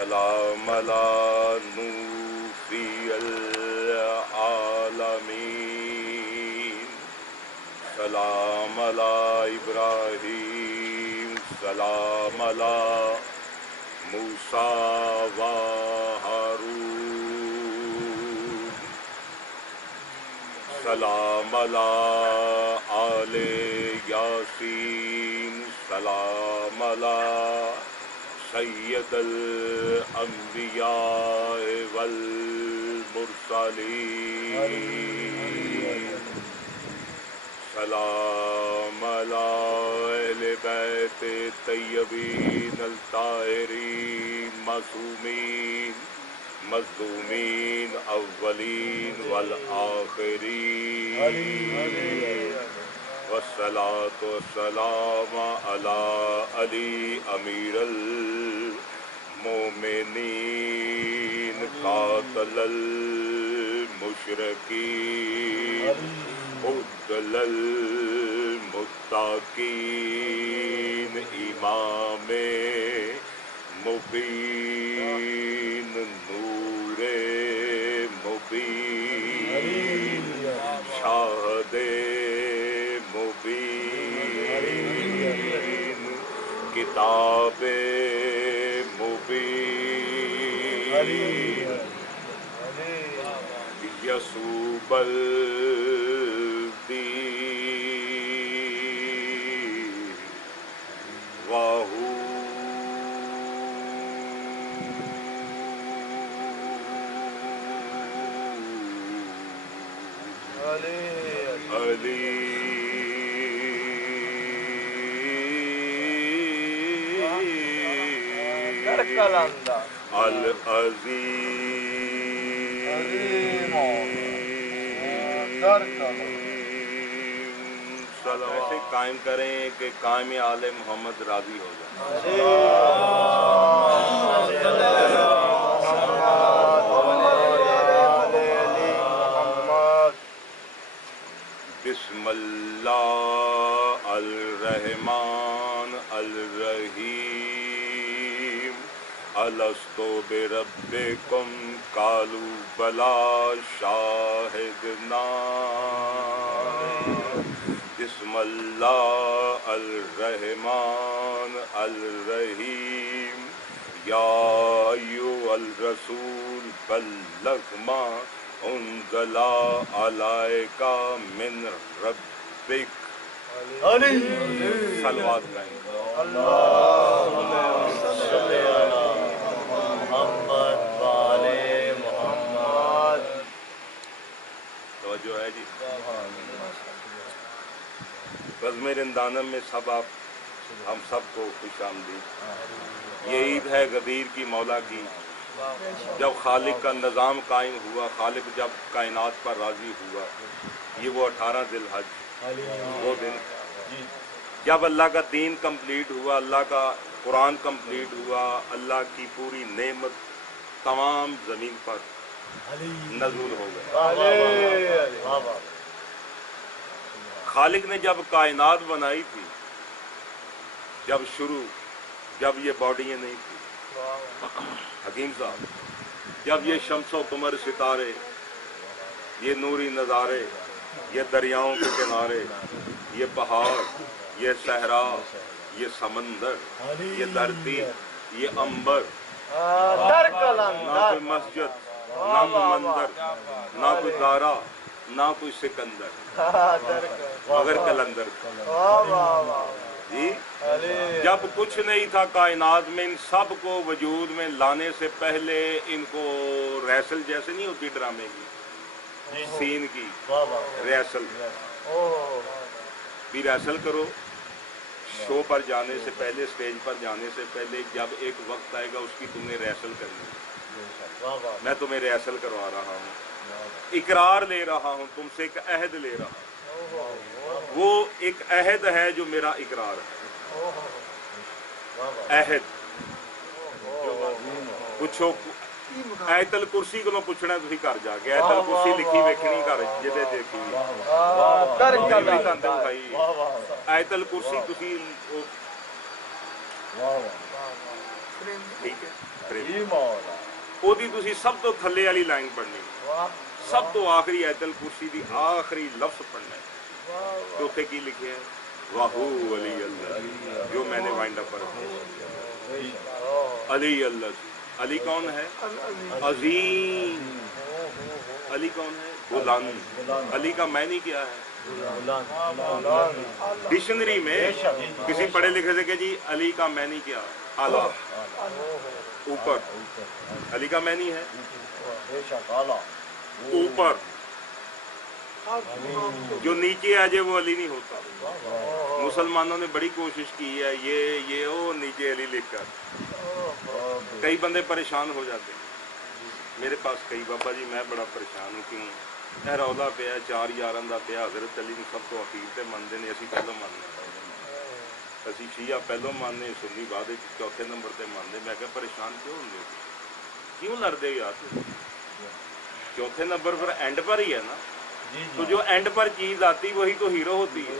سلام علی نوفی العالمین سلام علی ابراہیم سلام علی موسیٰ و ہارون سلام علی آل یاسین سلام علی سید الانبیاء والمرسلین سلام علی اہل بیت طیبین الطاہرین معصومین مظلومین اولین والآخرین والصلاة والسلام علی علی امیر المومنین قاتل المشرکین عدل المتقین امام مبین نور مبین شاہد مبین کتاب مبین یسوب الدین واہو علی ایسے قائم کریں کہ قائم آل محمد راضی ہو جائے بسم اللہ الرحمن الرحیم الست بربکم قالوا بلی شاہدنا بسم اللہ الرحمن الرحیم یا ایھا الرسول بلغ ما انزل علیک من ربک صلوات گائیں اللہم صل علی محمد وآل محمد. توجہ ہے جی. بزم رندانم میں سب آپ ہم سب کو خوش آمدید. یہ عید ہے غدیر کی مولا کی. جب خالق کا نظام قائم ہوا, خالق جب کائنات پر راضی ہوا, یہ وہ 18 ذی الحج وہ دن جب اللہ کا دین کمپلیٹ ہوا, اللہ کا قرآن کمپلیٹ ہوا, اللہ کی پوری نعمت تمام زمین پر نزول ہو گئی. خالق نے جب کائنات بنائی تھی, جب یہ باڈیاں نہیں تھی, حکیم صاحب, جب یہ شمس و قمر ستارے, یہ نوری نظارے, یہ دریاؤں کے کنارے, یہ پہاڑ, یہ صحرا, یہ سمندر, یہ دھرتی, یہ عنبر, نہ کوئی مسجد, نہ کوئی مندر, نہ کوئی دارا, نہ کوئی سکندر, مگر کلندر جی. جب کچھ نہیں تھا کائنات میں, ان سب کو وجود میں لانے سے پہلے ان کو ریسل جیسے نہیں ہوتی ڈرامے کی, سین کی ریسل بھی ریسل کرو. شو پر جانے سے پہلے, اسٹیج پر جانے سے پہلے, جب ایک وقت آئے گا اس کی تم نے ریسل کرنی ہے. میں تمہیں ریسل کروا رہا ہوں, اقرار لے رہا ہوں تم سے, ایک عہد لے رہا ہوں. وہ ایک عہد ہے جو میرا اقرار ہے. عہد پوچھو, آیت الکرسی کو پوچھنا تھی گھر جا کے. آیت الکرسی لکھی ویکھنی گھر جدے دیکھی آیت الکرسی تسی ਠੀਕ ਹੈ जी मौला ਉਹਦੀ ਤੁਸੀਂ ਸਭ ਤੋਂ ਥੱਲੇ ਵਾਲੀ ਲਾਈਨ ਪੜ੍ਹਨੀ ਸਭ ਤੋਂ ਆਖਰੀ ਆਇਤਲ ਕੁਰਸੀ ਦੀ ਆਖਰੀ ਲਫ਼ਜ਼ ਪੜ੍ਹਨਾ ਹੈ ਤੇ ਉੱਥੇ ਕੀ ਲਿਖਿਆ ਹੈ ਵਾਹੂ ਅਲੀ ਅੱਲਾ ਜੋ मैंने वाइंड अप पर अली अल्लाह अली कौन है अजीम अली कौन है बुलंद अली का मायने क्या है डिक्शनरी में किसी पढ़े लिखे से कि जी अली का मायने क्या है आला ऊपर अली का मायने है बेशक आला ऊपर जो नीचे आ जाए वो अली नहीं होता मुसलमानों ने बड़ी कोशिश की है ये ओ नीचे अली लिखकर कई बंदे परेशान हो जाते हैं मेरे पास कई बाबा जी मैं बड़ा परेशान हूँ क्यों ਇਹ ਰੌਲਾ ਪਿਆ ਚਾਰ ਯਾਰਾਂ ਦਾ ਪਿਆ ਹਜ਼ਰਤ ਅਲੀ ਨੂੰ ਸਭ ਤੋਂ ਅਖੀਰ ਤੇ ਮੰਨਦੇ ਨੇ ਅਸੀਂ ਪਹਿਲਾਂ ਮੰਨਦੇ ਅਸੀਂ ਸ਼ੀਆ ਪਹਿਲਾਂ ਮੰਨਦੇ ਸੁੰਨੀ ਬਾਅਦ ਵਿੱਚ ਚੌਥੇ ਨੰਬਰ ਤੇ ਮੰਨਦੇ ਮੈਂ ਕਿਹਾ ਪਰੇਸ਼ਾਨ ਕਿਉਂ ਹੁੰਦੇ क्यों लड़ते यार चौथे नंबर पर एंड पर ही है ना तो जो एंड पर चीज आती वही तो हीरो होती है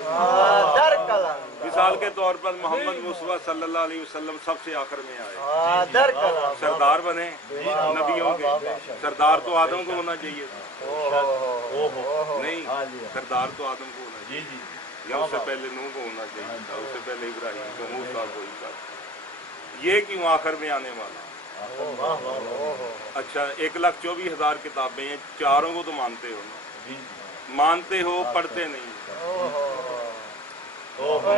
मिसाल के तौर पर मोहम्मद मुस्तफा सल्लल्लाहु अलैहि वसल्लम सबसे आखिर में आए सरदार बने नबियों के सरदार तो आदम को होना चाहिए नहीं सरदार तो आदम को होना चाहिए या उससे पहले नूह को होना चाहिए था उससे पहले इब्राहिम को मूसा को ईसा ये क्यों आखिर में आने वाला अच्छा 1,24,000 किताबें हैं चारों को तो मानते हो ना मानते हो पढ़ते नहीं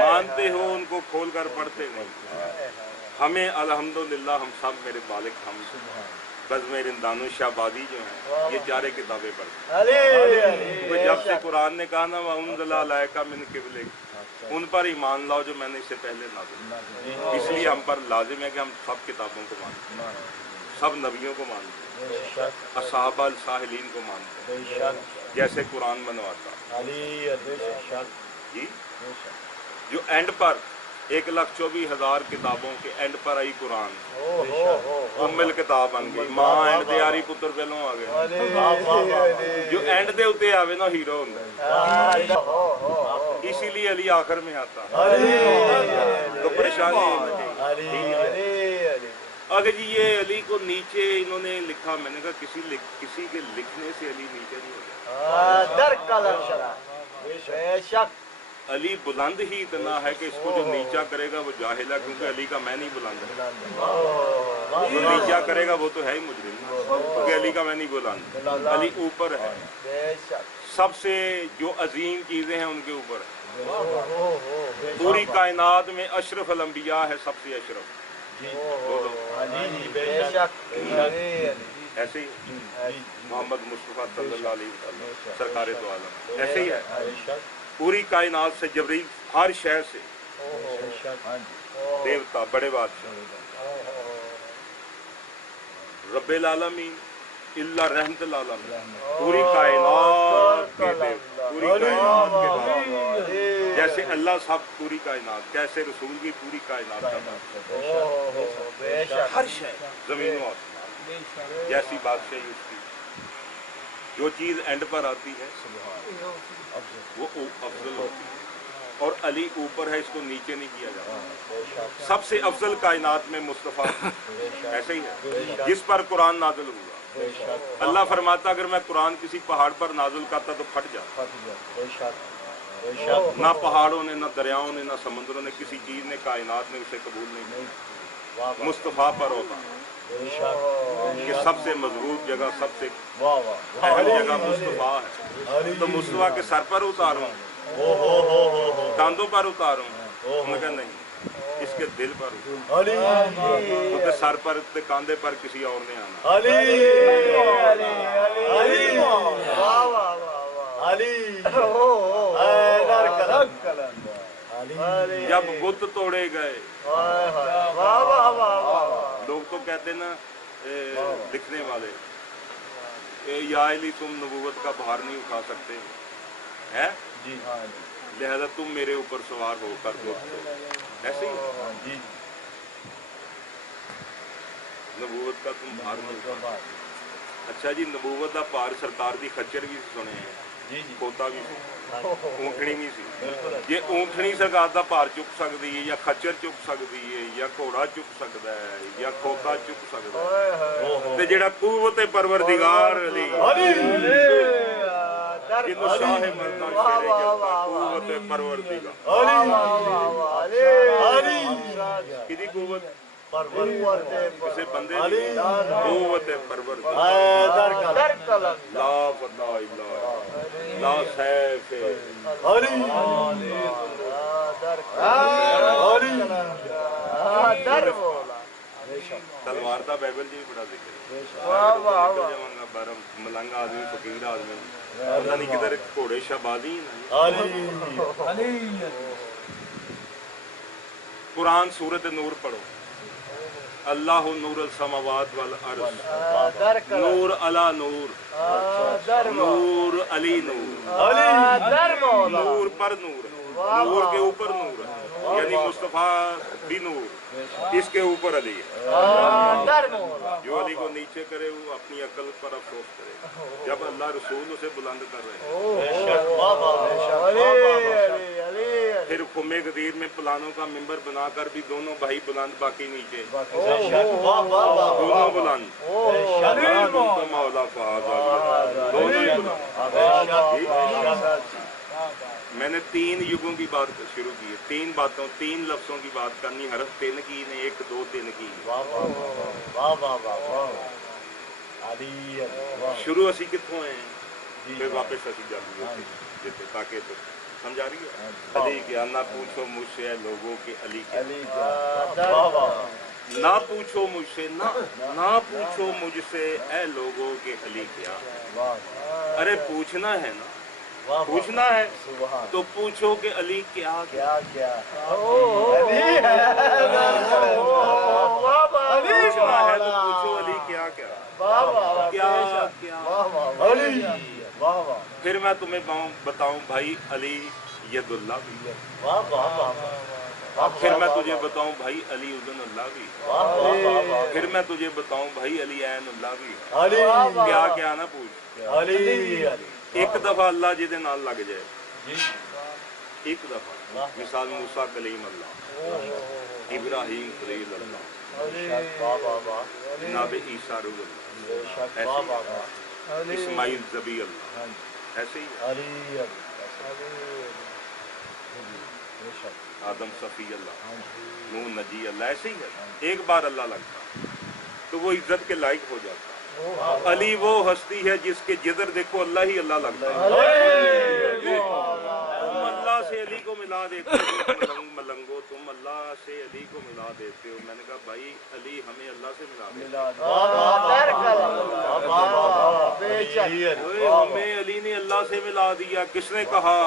मानते हो उनको खोल कर पढ़ते नहीं हमें अल्हम्दुलिल्लाह हम सब मेरे बालिक हम बस मेरे दानो शाहबादी जो हैं ये चारे किताबें पढ़ते तो जब से कुरान ने कहा ना वउनज़ला अलैका मिन क़िबलिक उन पर ईमान लाओ जो मैंने इससे पहले नाज़िल इसलिए हम पर लाजिम है कि हम सब किताबों को मानते हैं सब नबियों को मानते हैं असहाब अल साहिलीन को मानते हैं जैसे कुरान बनवाता जी जो एंड पर 1,24,000 किताबों के एंड पर आई कुरान उम्मिल किताब बन गई मां एंड दे आरी पुत्र पहलों आ गए जो एंड दे उत्ते आवे ना हीरो हुंदा इसीलिए अली आखिर में आता तो परेशानी अगर जी ये अली को नीचे इन्होंने लिखा मैंने कहा किसी के लिखने से अली नीचे नहीं होता अली बुलंद ही इतना है कि इसको जो नीचा करेगा वो जाहिल है क्योंकि अली का मैं नहीं बुलंद है जो नीचा करेगा वो तो है ही मुजरिम क्योंकि अली का मैं नहीं बुलंद अली ऊपर है सबसे जो अजीम चीजें हैं उनके ऊपर है पूरी कायनात में अशरफ अल अंबिया है सबसे अशरफ ऐसे ही मोहम्मद मुस्तफा सल्लल्लाहु अलैहि वसल्लम सरकारे दो आलम ऐसे ही है पूरी कायनात से जबरील हर शहर से देवता बड़े बादशाह रब्बिल आलमीन इल्ला रहमतुल आलमीन पूरी कायनात के देवता पूरी कायनात के बादशाह जैसे अल्लाह सब पूरी कायनात कैसे रसूल की पूरी कायनात का हर शहर जमीन व आसमान जैसी बादशाही उसकी जो चीज एंड पर आती है वो अफजल होती है और अली ऊपर है इसको नीचे नहीं किया जाता सबसे अफजल कायनात में मुस्तफ़ा ऐसे ही है जिस पर कुरान नाज़िल हुआ अल्लाह फरमाता अगर मैं कुरान किसी पहाड़ पर नाज़िल करता तो फट जाता ना पहाड़ों ने ना दरियाओं ने ना समुद्रों ने किसी चीज ने कायनात ने उसे कबूल नहीं किया मुस्तफ़ा पर होता कि सबसे मजबूत जगह सबसे अहम जगह मुस्तफ़ा है तो मुस्तफ़ा के सर पर उतारूं कांधों पर उतारूं मगर नहीं इसके दिल पर क्योंकि सर पर कांधे पर किसी और ने आना जब बुत तोड़े गए लोग तो कहते ना लिखने वाले या अली तुम नबूवत का भार नहीं उठा सकते हैं लिहाजा तुम मेरे ऊपर सवार होकर दो ऐसे ही नबूवत का तुम भार नहीं उठा अच्छा जी नबूवत का भार सरकार की खच्चर भी सुने हैं खोता भी ਊਂਠਣੀ ਨਹੀਂ ਸੀ। ਜੇ ਊਂਠਣੀ ਸਰਕਾਰ ਦਾ ਭਾਰ ਚੁੱਕ ਸਕਦੀ ਹੈ, ਜਾਂ ਖੱਚਰ ਚੁੱਕ ਸਕਦੀ ਹੈ, ਜਾਂ ਘੋੜਾ ਚੁੱਕ ਸਕਦਾ ਹੈ, ਜਾਂ ਖੋਤਾ ਚੁੱਕ ਸਕਦਾ ਹੈ, ਤੇ ਜਿਹੜਾ ਕੂਵਤ ਪਰਵਰਦਿਗਾਰ ਅਲੀ ਜਿਹਨੂੰ ਸ਼ਾਹ ਮਰਦਾ ਸ਼ੇਰੇ ਜਲਦਾ ਕੂਵਤ ਪਰਵਰਦਿਗਾਰ ਕਿਹਦੀ ਕੂਵਤ ਕਿਸੇ ਬੰਦੇ ਦੀ ਕੂਵਤ ਪਰਵਰਦਿਗਾਰ ਲਾ ਫਤਾ ਇਲਾ لا سیف تلوار دا بائبل جی بھی بڑا ذکر ملنگ آدمی فقیر آدمی پتہ نہیں کدھر گھوڑے شہبازی قرآن سورت نور پڑھو اللہ نور السماوات والارض نور علی نور نور علی نور نور پر نور نور کے اوپر نور ہے یعنی مصطفیٰ بھی نور اس کے اوپر علی ہے جو علی کو نیچے کرے وہ اپنی عقل پر افسوس کرے جب اللہ رسول اسے بلند کر رہے ہیں پھر خم غدیر میں پلانوں کا ممبر بنا کر بھی دونوں بھائی بلند باقی نیچے دونوں بلند مولا فہد دونوں میں نے 3 یگوں کی بات شروع کی ہے 3 باتوں 3 لفظوں کی بات کرنی حرف 3 کی نے 1 2 3 کی شروع اسی کتوں ہیں پھر واپس اسی جاتی دیتے تاکہ تو سمجھا رہی ہے علی کیا نہ پوچھو مجھ سے اے لوگوں کے علی کیا نہ پوچھو مجھ سے نہ پوچھو مجھ سے اے لوگوں کے علی کیا ارے پوچھنا ہے نا پوچھنا ہے تو پوچھو کہ علی کیا کیا پوچھنا ہے تو پوچھو علی کیا کیا پھر میں تمہیں بتاؤں بھائی علی ید اللہ بھی پھر میں تجھے بتاؤں بھائی علی اذن اللہ بھی پھر میں تجھے بتاؤں بھائی علی عین اللہ بھی کیا کیا نہ پوچھ ایک دفعہ اللہ جہدے نال لگ جائے ایک دفعہ مثال موسیٰ کلیم اللہ ابراہیم خلیل اللہ جناب عیسیٰ روح اللہ اسماعیل ذبی اللہ ایسے ہی آدم صفی اللہ نوح نجی اللہ ایسے ہی ہے ایک بار اللہ لگتا تو وہ عزت کے لائق ہو جاتا علی وہ ہستی ہے جس کے جدر دیکھو اللہ ہی اللہ لگتا ہے تم اللہ سے علی کو ملا دیتے ہو ملنگو تم اللہ سے علی کو ملا دیتے ہو میں نے کہا بھائی علی ہمیں اللہ سے ملا دیتے ہمیں علی نے اللہ سے ملا دیا کس نے کہا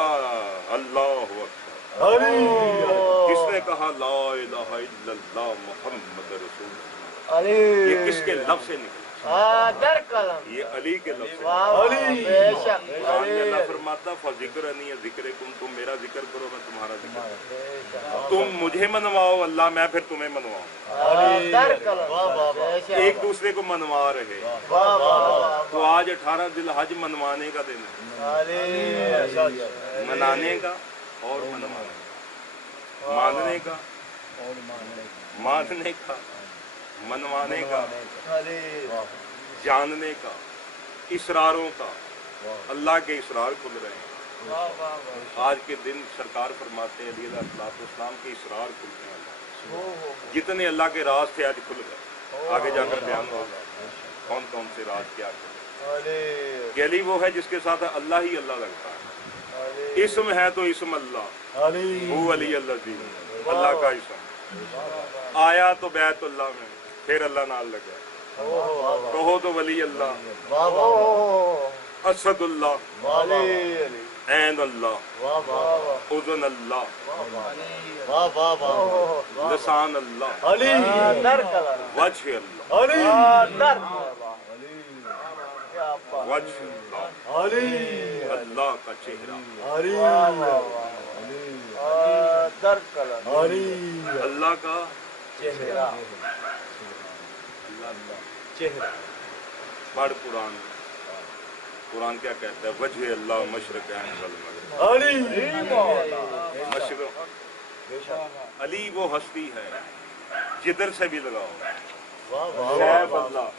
اللہ کس نے کہا لا الہ الا اللہ محمد رسول اللہ یہ کس کے لفظ سے نکلا یہ علی کے لفظ اللہ فرماتا فذکر نہیں ہے ذکر کن تم میرا ذکر کرو میں تمہارا ذکر کروں تم مجھے منواؤ اللہ میں پھر تمہیں منواؤں ایک دوسرے کو منوا رہے تو آج 18 ذی الحج منوانے کا دن ہے منانے کا اور منوانے کا ماننے کا ماننے کا منوانے کا جاننے کا اسراروں کا اللہ کے اسرار کھل رہے ہیں آج کے دن سرکار فرماتے ہیں علیہ السلام کے اسرار کھلتے ہیں جتنے اللہ کے راز تھے آج کھل گئے آگے جا کر بیان ہوگا کون کون سے راز کیا کہ علی وہ ہے جس کے ساتھ اللہ ہی اللہ لگتا ہے اسم ہے تو اسم اللہ وہ علی اللہ اللہ کا اسم آیا تو بیت اللہ میں پھر اللہ نال لگا کہو تو ولی اللہ اسد اللہ عین اللہ اذن اللہ لسان اللہ وجہ اللہ وجہ اللہ کا چہرہ اللہ کا چہرہ پڑھ قرآن کیا کہتا ہے وجہ اللہ مشرق عین والمغرب علی مولا مشرق بے شک علی وہ ہستی ہے جدھر سے بھی لگاؤ واہ واہ سیف اللہ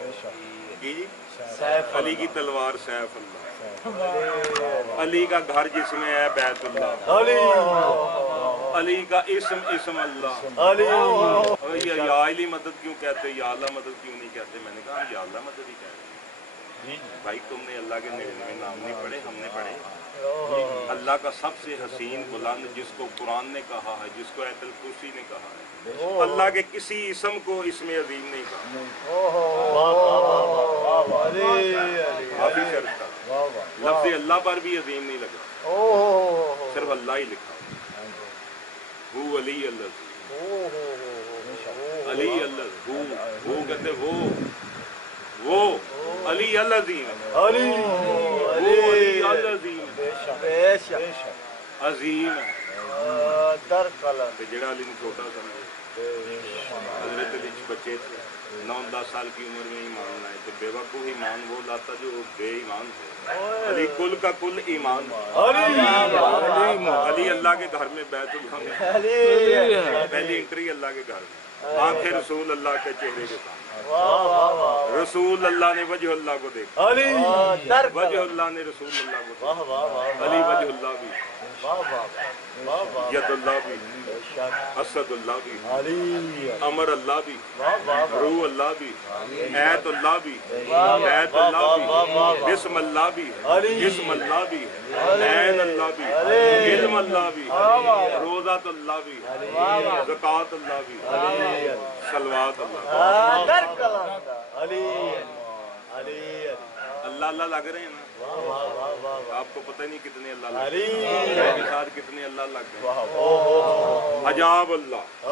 بے شک جی سیف علی کی تلوار سیف اللہ علی کا گھر جس میں ہے بیت اللہ علی علی کا اسم اللہ علی اور یا علی مدد کیوں کہتے یا اللہ مدد کیوں نہیں کہتے میں نے کہا یا اللہ مدد ہی کہتے بھائی تم نے اللہ کے 99 نام نہیں پڑھے ہم نے پڑھے اللہ کا سب سے حسین بلند جس کو قرآن نے کہا ہے جس کو آیت الکرسی نے کہا ہے اللہ کے کسی اسم کو اسم عظیم نہیں کہا کافی شرط تھا لفظ اللہ پر بھی عظیم نہیں لگا صرف اللہ ہی لکھا وہ علی اللہ علی اللہ وہ کہتے وہ علی العظیم علی وہ علی العظیم بے شک عظیم ہے در قلم کہ جڑا علی نے چھوٹا سمجھے حضرت علی بچے تھے 9-10 سال کی عمر میں ایمان لائے تو بے وقوف ایمان وہ لاتا جو بے ایمان تھے علی کل کا کل ایمان علی اللہ کے گھر میں بیت اللہ میں پہلی انٹری اللہ کے گھر میں آنکھیں رسول اللہ کے چہرے کے سامنے رسول اللہ نے وجہ اللہ کو دیکھا علی وجہ اللہ نے رسول اللہ کو دیکھا علی وجہ اللہ بھی ید اللہ بھی اسد اللہ بھی امر اللہ بھی روح اللہ بھی ایت اللہ بھی ایت اللہ بھی بسم اللہ بھی جسم اللہ بھی عین اللہ بھی علم اللہ بھی روزات اللہ بھی زکات اللہ بھی صلوات اللہ اللہ اللہ لگ رہے ہیں نا آپ کو پتہ نہیں کتنے اللہ لگ رہے ہیں میرے ساتھ کتنے اللہ لگ رہے ہیں عجاب اللہ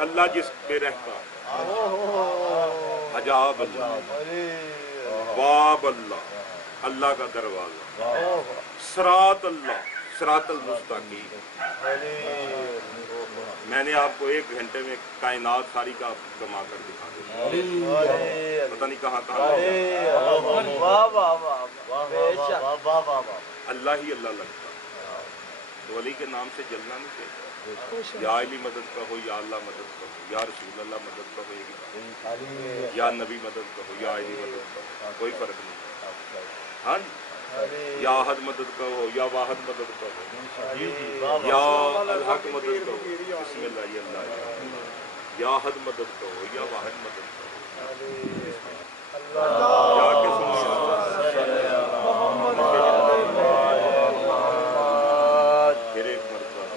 اللہ جس پہ رہتا عجاب اللہ باب اللہ اللہ کا دروازہ صراط اللہ صراط المستقیم میں نے آپ کو 1 گھنٹے میں کائنات ساری کا کما کر دکھا دیا پتہ نہیں کہاں اللہ ہی اللہ لگتا تو علی کے نام سے جلنا نہیں چاہیے یا علی مدد کہو یا اللہ مدد کہو یا رسول اللہ مدد کہو یا نبی مدد کہو یا علی مدد کہو کوئی فرق نہیں ہاں یا احد مدد کہو یا واحد مدد کہو یا الحق مدد کہو بسم اللہ یا اللہ یا احد مدد کہو یا واحد مدد کہو یا کے پھر ایک مرتبہ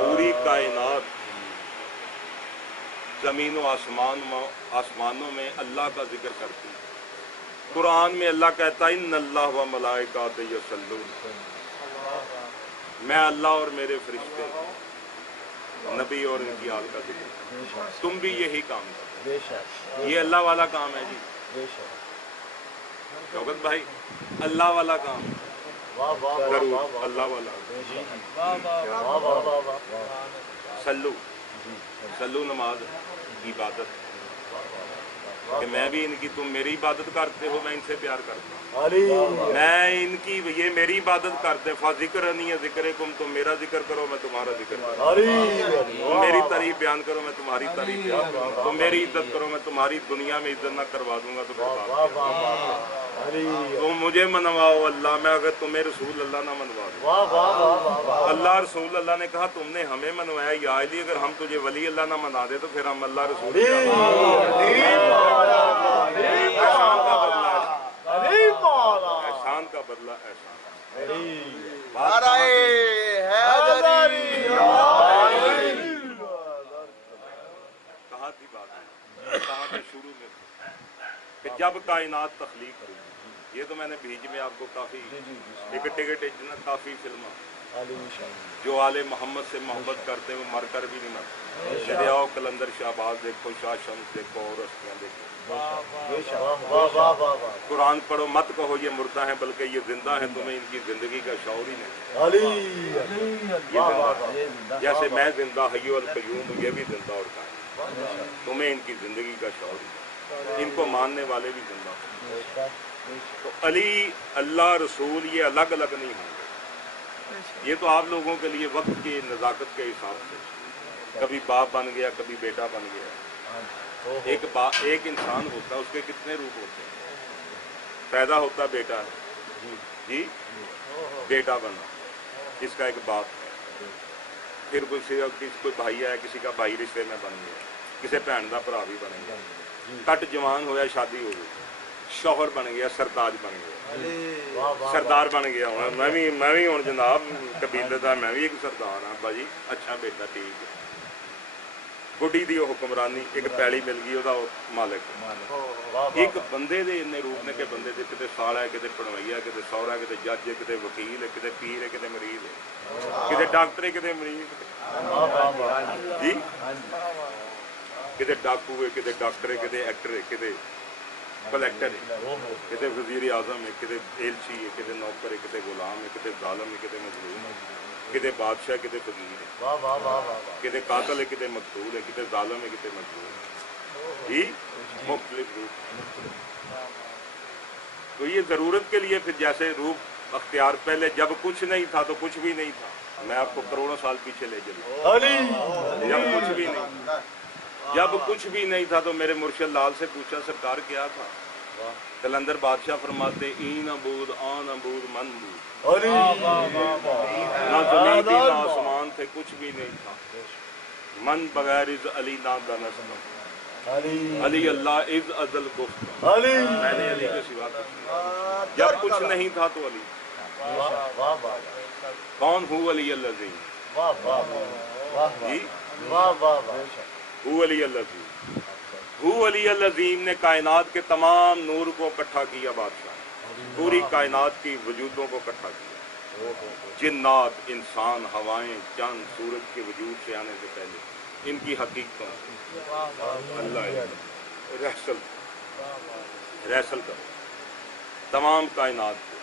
پوری کائنات زمین و آسمانوں میں اللہ کا ذکر کرتی ہے قرآن میں اللہ کہتا ہے ان اللہ و ملائکۃ یصلون میں اللہ اور میرے فرشتے نبی اور ان کی آل کا ذکر تم بھی یہی کام کرو یہ اللہ والا کام ہے جی شوکت بھائی اللہ والا کام ضرور اللہ والا سلو نماز عبادت کہ میں بھی ان کی تم میری عبادت کرتے ہو میں ان سے پیار کرتا ہوں میں ان کی یہ میری عبادت کرتے فذکر نہیں ذکرکم تم میرا ذکر کرو میں تمہارا ذکر کروں تم میری تعریف بیان کرو میں تمہاری تعریف بیان کروں تم میری عزت کرو میں تمہاری دنیا میں عزت نہ کروا دوں گا تو تم مجھے منواؤ اللہ میں اگر تمہیں رسول اللہ نہ منوا دوں اللہ رسول اللہ نے کہا تم نے ہمیں منوایا یا علی اگر ہم تجھے ولی اللہ نہ منا دے تو پھر ہم اللہ رسول احسان کا بدلہ احسان کا بدلہ احسان کہاں تھی بات کہاں پہ شروع میں کہ جب کائنات تخلیق ہوئی یہ تو میں نے بیچ میں آپ کو کافی ایک ٹکٹ کافی فلمیں جو آل محمد سے محبت کرتے وہ مر کر بھی نہیں مرتے دریاؤ کلندر شہباز دیکھو شاہ شمس دیکھو اور ہستیاں دیکھو قرآن پڑھو مت کہو یہ مردہ ہیں بلکہ یہ زندہ ہیں تمہیں ان کی زندگی کا شعور ہی نہیں یہ زندہ جیسے میں زندہ حی القیوم یہ بھی زندہ اور قائم तुम्हें इनकी ज़िंदगी का शौक है, इनको मानने वाले भी जिंदा हैं। तो अली अल्लाह रसूल ये अलग अलग नहीं होंगे, ये तो आप लोगों के लिए वक्त की नज़ाकत के हिसाब से कभी बाप बन गया, कभी बेटा बन गया। एक इंसान होता है, उसके कितने रूप होते हैं। पैदा होता बेटा है जी, बेटा बना, इसका एक बाप है। फिर कोई भाई है, किसी का भाई रिश्ते में बन गया, किसी भैन का भरा भी बन गया, कट जवान होया, शादी हो गई, शौहर बन गया, सरताज बन गया, सरदार बन गया। मैं भी हूँ जनाब कबीले का, मैं भी एक सरदार हाँ भाजी। अच्छा बेटा ठीक है। गुड्डी दी हुक्मरानी, एक पैली मिल गई, ਉਹਦਾ मालिक। एक बंदे दे इन्ने रूप ने कि बंदे दे किते साल है, किते पढ़वैया, किते सौरा, किते जज है, किते वकील है, किते पीर है, किते मरीज है, किते डॉक्टर है, किते मरीज जी, किते डाकू है, किते डॉक्टर है, किते एक्टर है, किते कलेक्टर है, किते वजीर आजम है, किते एलची है, किते नौकर है, किते गुलाम है, किते जालिम है, किते मजलूम है, किते बादशाह, किते फकीर है, किते कातल है, किते मकतूल है, किते जालिम है, किते मजलूम है जी, मुख्तलिफ रूप। तो ये ज़रूरत के लिए फिर जैसे रूप अख्तियार, पहले जब कुछ नहीं था तो कुछ भी नहीं था। मैं आपको करोड़ों साल पीछे ले चलूँ, जब कुछ भी नहीं था तो मेरे मुर्शिद लाल से पूछा सरकार क्या था। कलंदर बादशाह फरमाते ईन अबूद आन अबूद मन बूद, ना जमीन थी ना आसमान थे, कुछ भी नहीं था। मन बगैर इज अली ना दनस्म, अली अल्लाह इज अजल गुफ्त, मैंने अली के सिवा कुछ नहीं। जब कुछ नहीं था तो अली। कौन हु अली अल्लज़ीम जी, हु अली अल्लज़ीम। हु अली अल्लज़ीम ने कायनात के तमाम नूर को इकट्ठा किया, बादशाह पूरी कायनात की वजूदों को इकट्ठा किया, जिन्नात, इंसान, हवाएं, चंद, सूरज के वजूद से आने से पहले इनकी हकीकतों अल्लाह रहसल करो तमाम कायनात को,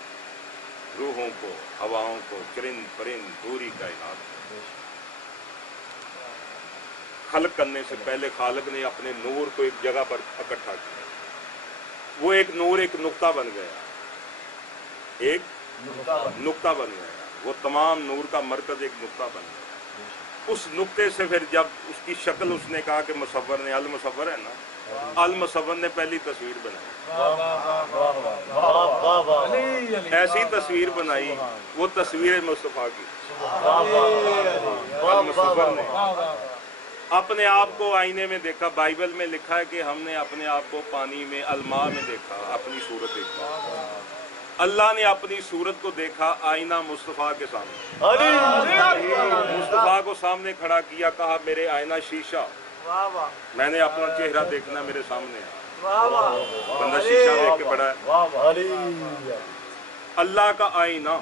रूहों को, हवाओं को, चरिंद परिंद, पूरी कायनात। खल्क करने से पहले खालिक ने अपने नूर को एक जगह पर इकट्ठा किया। वो एक नूर एक नुक्ता बन गया, एक नुक्ता बन गया। वो तमाम नूर का मरकज एक नुक्ता बन गया। उस नुक्ते से फिर जब उसकी शक्ल, उसने कहा कि मुसव्वर ने, अल मुसव्वर है ना, अल मुसव्वर ने पहली तस्वीर बनाई, ऐसी तस्वीर बनाई, वो तस्वीर मुस्तफा की। अल मुसव्वर ने अपने आप को आईने में देखा। बाइबल में लिखा है कि हमने अपने आप को पानी में, अलमा में देखा, अपनी सूरत देखी। अल्लाह ने अपनी सूरत को देखा आईना मुस्तफ़ा के सामने, मुस्तफ़ा को सामने खड़ा किया, कहा मेरे आईना शीशा, मैंने अपना चेहरा देखना मेरे सामने है। बंदा शीशा देख के बड़ा है। अल्लाह का आईना,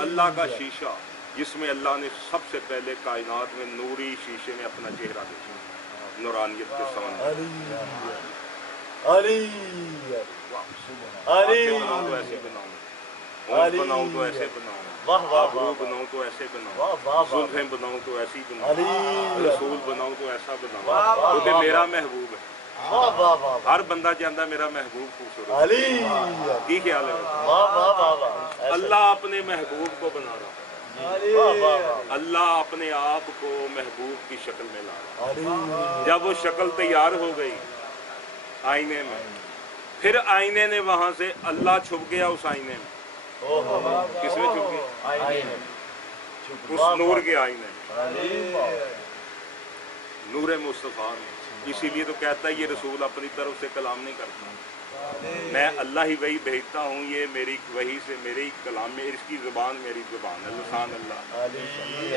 अल्लाह का शीशा, जिसमें अल्लाह ने सबसे पहले कायनात में नूरी शीशे में अपना चेहरा देखा, नूरानियत के समंदर। बनाऊं तो ऐसे बनाऊं, बनाऊं तो ऐसे बनाऊं, आबरू बनाऊं तो ऐसे बनाऊं, जुल्फ़ें बनाऊं तो ऐसी बनाऊं, रसूल बनाऊं तो ऐसा बनाऊं, क्योंकि मेरा महबूब है। हर बंदा जानता मेरा महबूब खूबसूरत की ख्याल है। अल्लाह अपने महबूब को बना रहा है, अल्लाह अपने आप को महबूब की शक्ल में ला रहा है। जब वो शक्ल तैयार हो गई आईने में, फिर आईने ने वहां से, अल्लाह छुप गया उस आईने में। किसमें छुप गया? उस नूर के आईने में, नूर मुस्तफ़ा में। इसीलिए तो कहता है ये रसूल अपनी तरफ से कलाम नहीं करता, मैं अल्लाह ही वही भेजता हूँ, ये मेरी वही से मेरे ही कलाम में, इसकी ज़ुबान मेरी ज़ुबान है, लसान अल्लाह।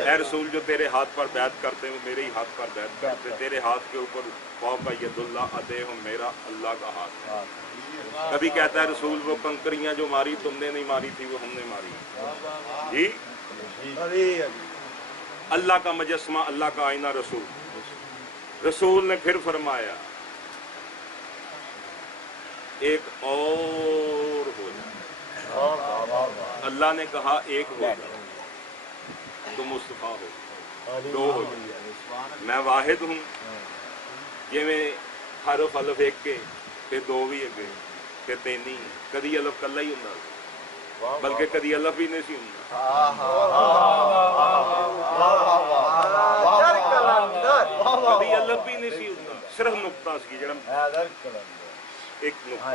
ऐ रसूल जो तेरे हाथ पर बैत करते हैं मेरे ही हाथ पर बैत करते, तेरे हाथ के ऊपर फौका यदुल्ला अदे हो, मेरा अल्लाह का हाथ। कभी कहता है रसूल वो कंकरियाँ जो मारी तुमने नहीं मारी थी, वो हमने मारी जी। अल्लाह का मुजस्समा, अल्लाह का आईना रसूल। रसूल ने फिर फरमाया एक और हो जाए। अल्लाह ने कहा एक हो जाए तो मुस्तफ़ा हो। दो हो जाए। मैं वाहिद हूँ जिमें हरफ अलफ एक के फिर दो भी अगे फिर तीन ही कदी अलफ कला ही होंदा बल्कि कदी अलफ भी नहीं सी होंदा कदी अलफ भी नहीं सी होंदा सिर्फ नुकता सी जिहड़ा एक नुकता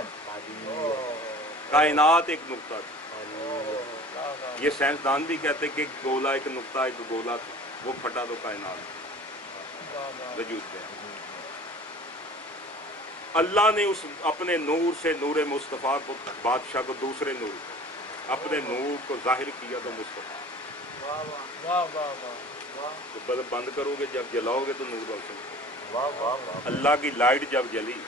कायनात एक नुकता थी। ये साइंसदान भी कहते कि एक गोला एक नुकता एक गोला था वो फटा तो कायनात वजूद पे अल्लाह ने उस अपने नूर से नूर मुस्तफ़ा को बादशाह को दूसरे नूर अपने नूर को जाहिर किया तो मुस्तफ़ा तो बंद करोगे जब जलाओगे तो नूर रोशन अल्लाह की लाइट जब जली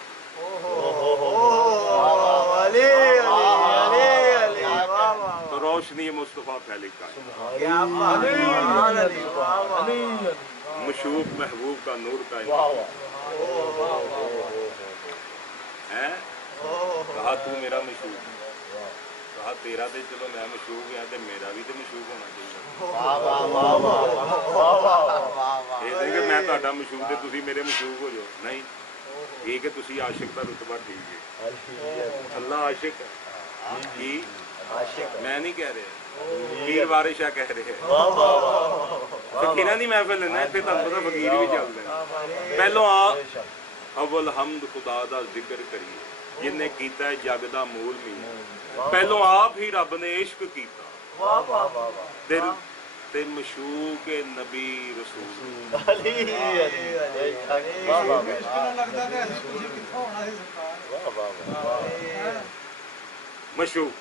तो रोशनी मुस्तफ़ा फैली का मशूक महबूब का नूर का है कहा तू मेरा मशूक कहा तेरा तो चलो मैं मशूक है तो मेरा भी तो मशूक होना चाहिए मैं ਤੁਹਾਡਾ ਮਸ਼ੂਕ ਤੇ ਤੁਸੀਂ ਮੇਰੇ ਮਸ਼ੂਕ ਹੋ ਜਾਓ ਨਹੀਂ ਇਹ ਕਿ ਤੁਸੀਂ ਆਸ਼ਿਕ ਦਾ ਰੁਤਬਾ ਠੀਕ ਹੈ ਅੱਲਾ ਆਸ਼ਿਕ ਹੈ ਜੀ मैं नहीं कह रहा पीर वारिश कह रहे फकीरां दी महफिल है इत्थे तुहानू पता फकीर भी चलदे पहलों अव्वल हम्द खुदा दा जिक्र करिए जिन्हें कीता है जग दा मूल मीन पहलों आप ही रब ने इश्क कीता दिल ते मशूक नबी रसूल मशूक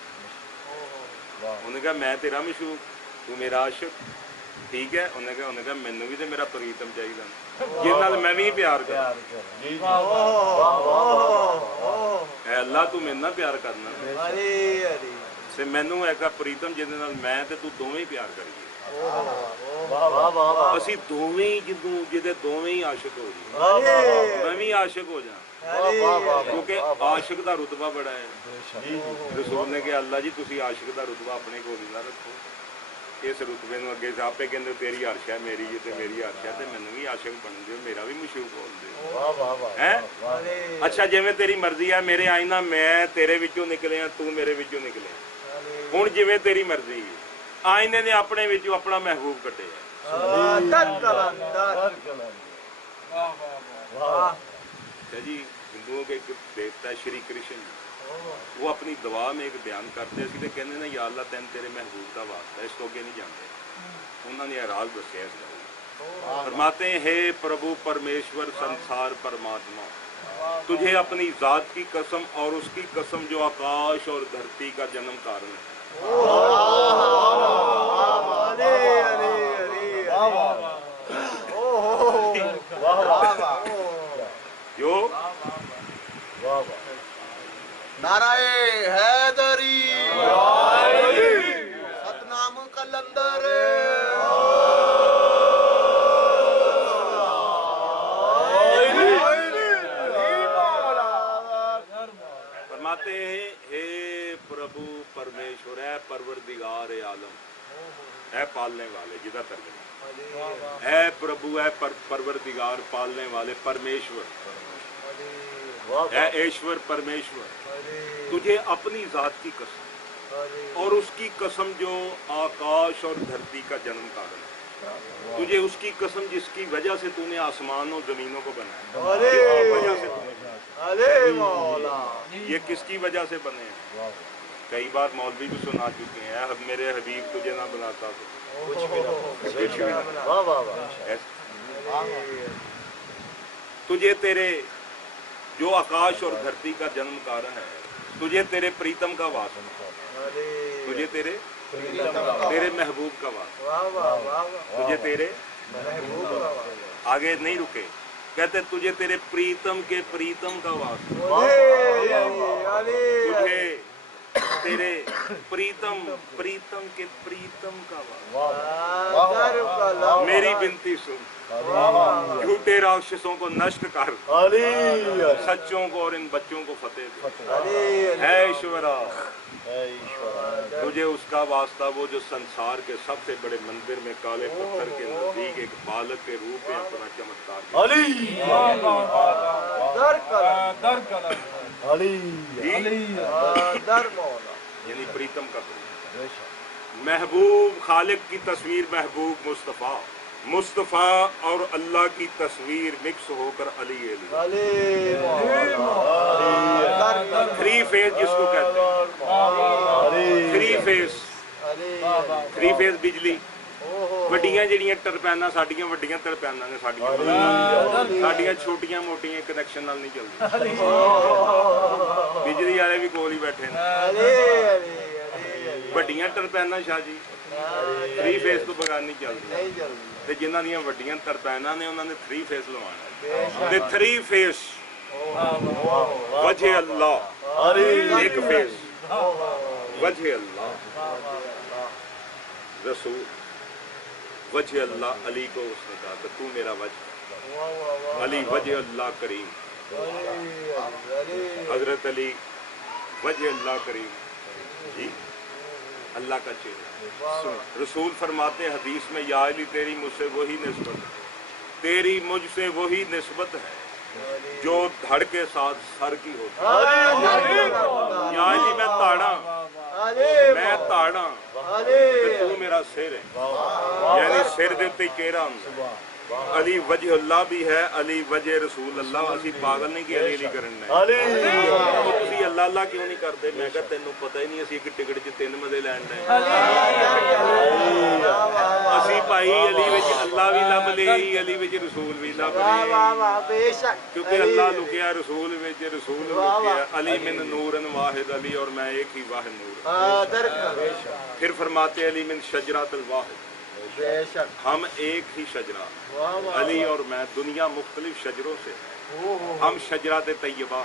उन्हें कहा मैं तेरा मशूक तू मेरा आशिक ठीक है उन्हें कहा मैनू भी तो मेरा प्रीतम चाहिए जिस नाल मैं भी प्यार कर अल्लाह तू मेरे नाल प्यार करना ते मैनू है प्रीतम जिस नाल मैं ते तू दोवें प्यार करिए असी दोवें जिदों जिदे दोवें ही आशिक हो जी मैं भी आशिक हो जा क्योंकि आशिक का रुतबा बड़ा है रसूल ने कहा अल्लाह जी तुसी आशिक का रुतबा अपने को ना रखो इस रुतबे में अगे आपे कहते तेरी अर्श है मेरी ते मेरी अर्श है मैनू भी आशिक बन दो मेरा भी मशूक बोल दो है अच्छा जिवें तेरी मर्जी है मेरे आईना मैं तेरे विचों निकले तू मेरे विचों निकले हुण जिवें तेरी मर्जी आईने ने अपने विचों अपना महबूब कटे जी हिंदुओं के एक देवता है श्री कृष्ण वो अपनी दुआ में एक बयान करते थे कहते ना या अल्लाह तैन तेरे महबूब का वास्ता इस तो अगे नहीं जानते उन्होंने राज दसिया इस फरमाते हैं हे प्रभु परमेश्वर संसार परमात्मा तुझे अपनी जात की कसम और उसकी कसम जो आकाश और धरती का जन्म कारण है जो नाराए हैदरी सतनाम कलंदर फरमाते हैं हे प्रभु परमेश्वर है परवरदिगार आलम है पालने वाले जिदा तर्जमा है प्रभु है परवरदिगार पालने वाले परमेश्वर है ईश्वर परमेश्वर तुझे अपनी जात की कसम और उसकी कसम जो आकाश और धरती का जन्म कारण है तुझे उसकी कसम जिसकी वजह से तूने आसमान और जमीनों को बनाया वजह से ये किसकी वजह से बने हैं कई बार मौलवी भी सुना चुके हैं अब मेरे हबीब तुझे ना बनाता तो तुझे तेरे जो आकाश और धरती का जन्म कारण है तुझे तेरे प्रीतम का वास्ता तुझे तेरे महबूब का वास्ता तुझे तेरे आगे नहीं रुके कहते तुझे तेरे प्रीतम के प्रीतम का वास्ता तुझे तेरे प्रीतम के प्रीतम का वास्ता मेरी विनती सुन, झूठे राक्षसों को नष्ट कर, सच्चों को और इन बच्चों को फतेह दे। है ईश्वरा तुझे उसका वास्ता वो जो संसार के सबसे बड़े मंदिर में काले पत्थर के नजदीक एक बालक के रूप में अपना चमत्कार यानी प्रीतम का प्रीतम। महबूब खालिक की तस्वीर महबूब मुस्तफ़ा, मुस्तफ़ा और अल्लाह की तस्वीर मिक्स होकर अली थ्री फेस जिसको कहते हैं, थ्री फेस बिजली। ਵੱਡੀਆਂ ਜਿਹੜੀਆਂ ਟਰਪੈਨਾਂ ਸਾਡੀਆਂ ਵੱਡੀਆਂ ਟਰਪੈਨਾਂ ਨੇ ਸਾਡੀਆਂ ਛੋਟੀਆਂ ਮੋਟੀਆਂ ਕਨੈਕਸ਼ਨ ਨਾਲ ਨਹੀਂ ਚੱਲਦੀ। ਬਿਜਲੀ ਵਾਲੇ ਵੀ ਕੋਲ ਹੀ ਬੈਠੇ ਨੇ। ਵੱਡੀਆਂ ਟਰਪੈਨਾਂ ਸ਼ਾਹ ਜੀ 3 ਫੇਸ ਤੋਂ ਬਗੈਰ ਨਹੀਂ ਚੱਲਦੀ, ਤੇ ਜਿਨ੍ਹਾਂ ਦੀਆਂ ਵੱਡੀਆਂ ਟਰਪੈਨਾਂ ਨੇ ਉਹਨਾਂ ਨੇ 3 ਫੇਸ ਲਵਾਉਣਾ। ਤੇ 3 ਫੇਸ ਵਜੇ ਅੱਲਾਹ, ਇੱਕ ਫੇਸ वजह अल्लाह रसूल, वजह अल्लाह। अली को उसने कहा कि तू मेरा वजह, अली वजह अल्लाह करीम, हजरत अली वजह अल्लाह करीम जी, अल्लाह का चेहरा। रसूल फरमाते हदीस में, या अली तेरी मुझसे वही निस्बत है, तेरी मुझसे वही निस्बत है जो धड़ के साथ सर की होती है। या अली मैं ताड़ा, मैं ताड़ा ते तू मेरा सिर है, यानी सिर दे उत्ते चेहरा हुंदा। अली वजह अल्लाह भी है, अली वजह रसूल अल्लाह। असी पागल नहीं कि अली अली करना है। तो तुसी अल्लाह अल्लाह क्यों नहीं करते? मैं कहा तेनू पता ही नहीं, असी एक टिकट च 3 मजे लैन डे। असी भाई अली विच अल्लाह भी लब लई, अली विच रसूल भी लब लई, क्योंकि अल्लाह लुकिया रसूल विच, रसूल लुकिया। अली मिन नूरन वाहिद, अली और मैं एक ही वाहिद नूर। फिर फरमाते अली मिन शजरातुल वाहिद, हम एक ही शजरा, अली और मैं। दुनिया मुख्तलिफ शजरों से है, हम शजरात तैयबा।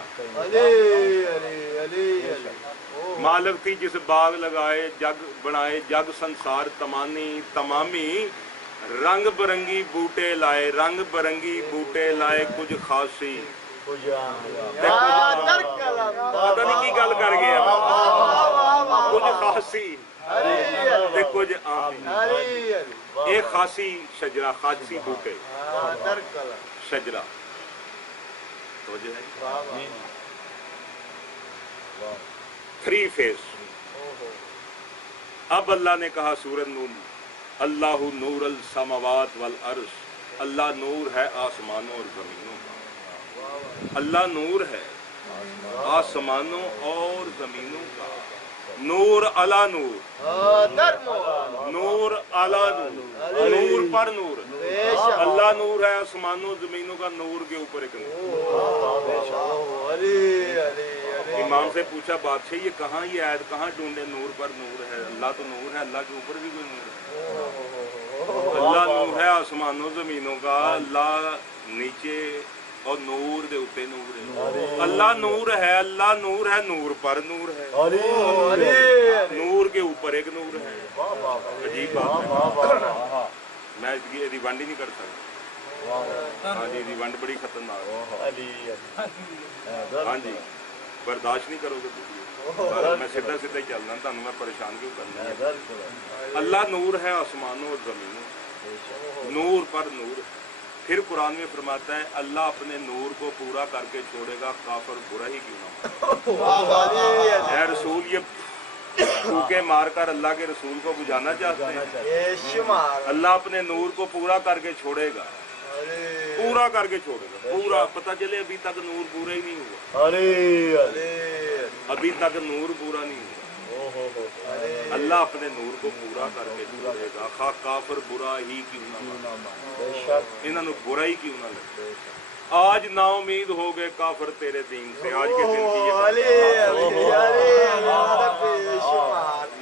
मालिक की जिस बाग लगाए, जग बनाए, जग संसार तमानी तमामी, रंग बिरंगी बूटे लाए, रंग बिरंगी बूटे लाए, कुछ खासी पता नहीं की गल कर गया, कुछ खासी ते कुछ आमी। एक खासी शजरा, खासी बूटे शजरा तो जो है 3 फेस। अब अल्लाह ने कहा सूरत नूर, अल्लाहु नूरुल समावात वल अर्श, अल्लाह नूर है आसमानों और जमीनों का। अल्लाह नूर है आसमानों और जमीनों का। नूर अला नूर, नूर अला नूर, नूर पर नूर। अल्लाह नूर है आसमानों जमीनों का, नूर के ऊपर एक नूर। इमाम से पूछा बादशाह ये कहाँ, ये आयत कहाँ ढूंढे? नूर पर नूर है, अल्लाह तो नूर है, अल्लाह के ऊपर भी कोई नूर है। अल्लाह नूर है आसमानों जमीनों का, अल्लाह नीचे और नूर दे उत्ते नूर है। अल्लाह नूर है, अल्लाह नूर है, नूर पर नूर है, नूर के ऊपर एक नूर है। अजीब बात है, मैं इसकी वंड ही नहीं कर सकता। हाँ जी, वंड बड़ी खतरनाक है। हाँ जी, बर्दाश्त नहीं करोगे मैं सीधा सीधा ही चलना, तुहानू मैं परेशान क्यों करना। अल्लाह नूर है आसमानों और जमीनों, नूर पर नूर। फिर कुरान में फरमाता है अल्लाह अपने नूर को पूरा करके छोड़ेगा, काफिर बुरा ही क्यों ना। है रसूल ये फूके मार कर अल्लाह के रसूल को बुझाना चाहते हैं। अल्लाह अपने नूर को पूरा करके छोड़ेगा, पूरा करके छोड़ेगा, पूरा। पता चले अभी तक नूर पूरा ही नहीं हुआ, अभी तक नूर पूरा नहीं हुआ। अल्लाह अपने नूर को पूरा करके छोड़ेगा, खा काफिर बुरा ही क्यों ना, इन्होंने बुरा ही क्यों ना लगे। आज नाउमीद हो गए काफिर तेरे दीन से। आज के दिन की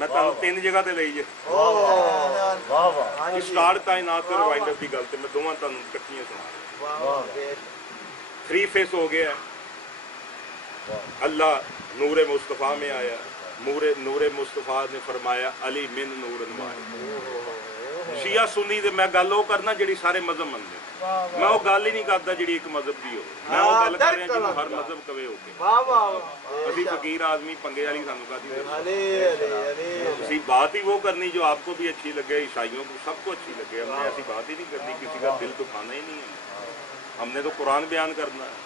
मैं तुहानू 3 जगह ते ले जे स्टार्ट कायनात ते रिवाइंडर की गल ते मैं दोवां तुहानू इकट्ठियां सुना। 3 फेस हो गया, अल्लाह नूरे मुस्तफ़ा में आया, नूरे मुस्तफ़ा ने फरमाया अली मिन नूरन वाहिद। शिया सुन्नी ते मैं गल वो करना जिहड़ी सारे मजहब मनदे। मैं वो गल ही नहीं करता जिहड़ी एक मजहब दी हो। मैं वो गल कर रहा जिहਨੂੰ हर मजहब कवे हो के। वाह वाह ਅਸੀਂ फकीर आदमी पंगे वाली सानू कादी। अरे अरे अरे ਅਸੀਂ बात ही वो करनी जो आपको भी अच्छी लगे, ईसाइयों को सबको अच्छी लगे। हमने ऐसी बात ही नहीं करनी, किसी का दिल दुखाना ही नहीं है। हमने तो कुरान बयान करना है,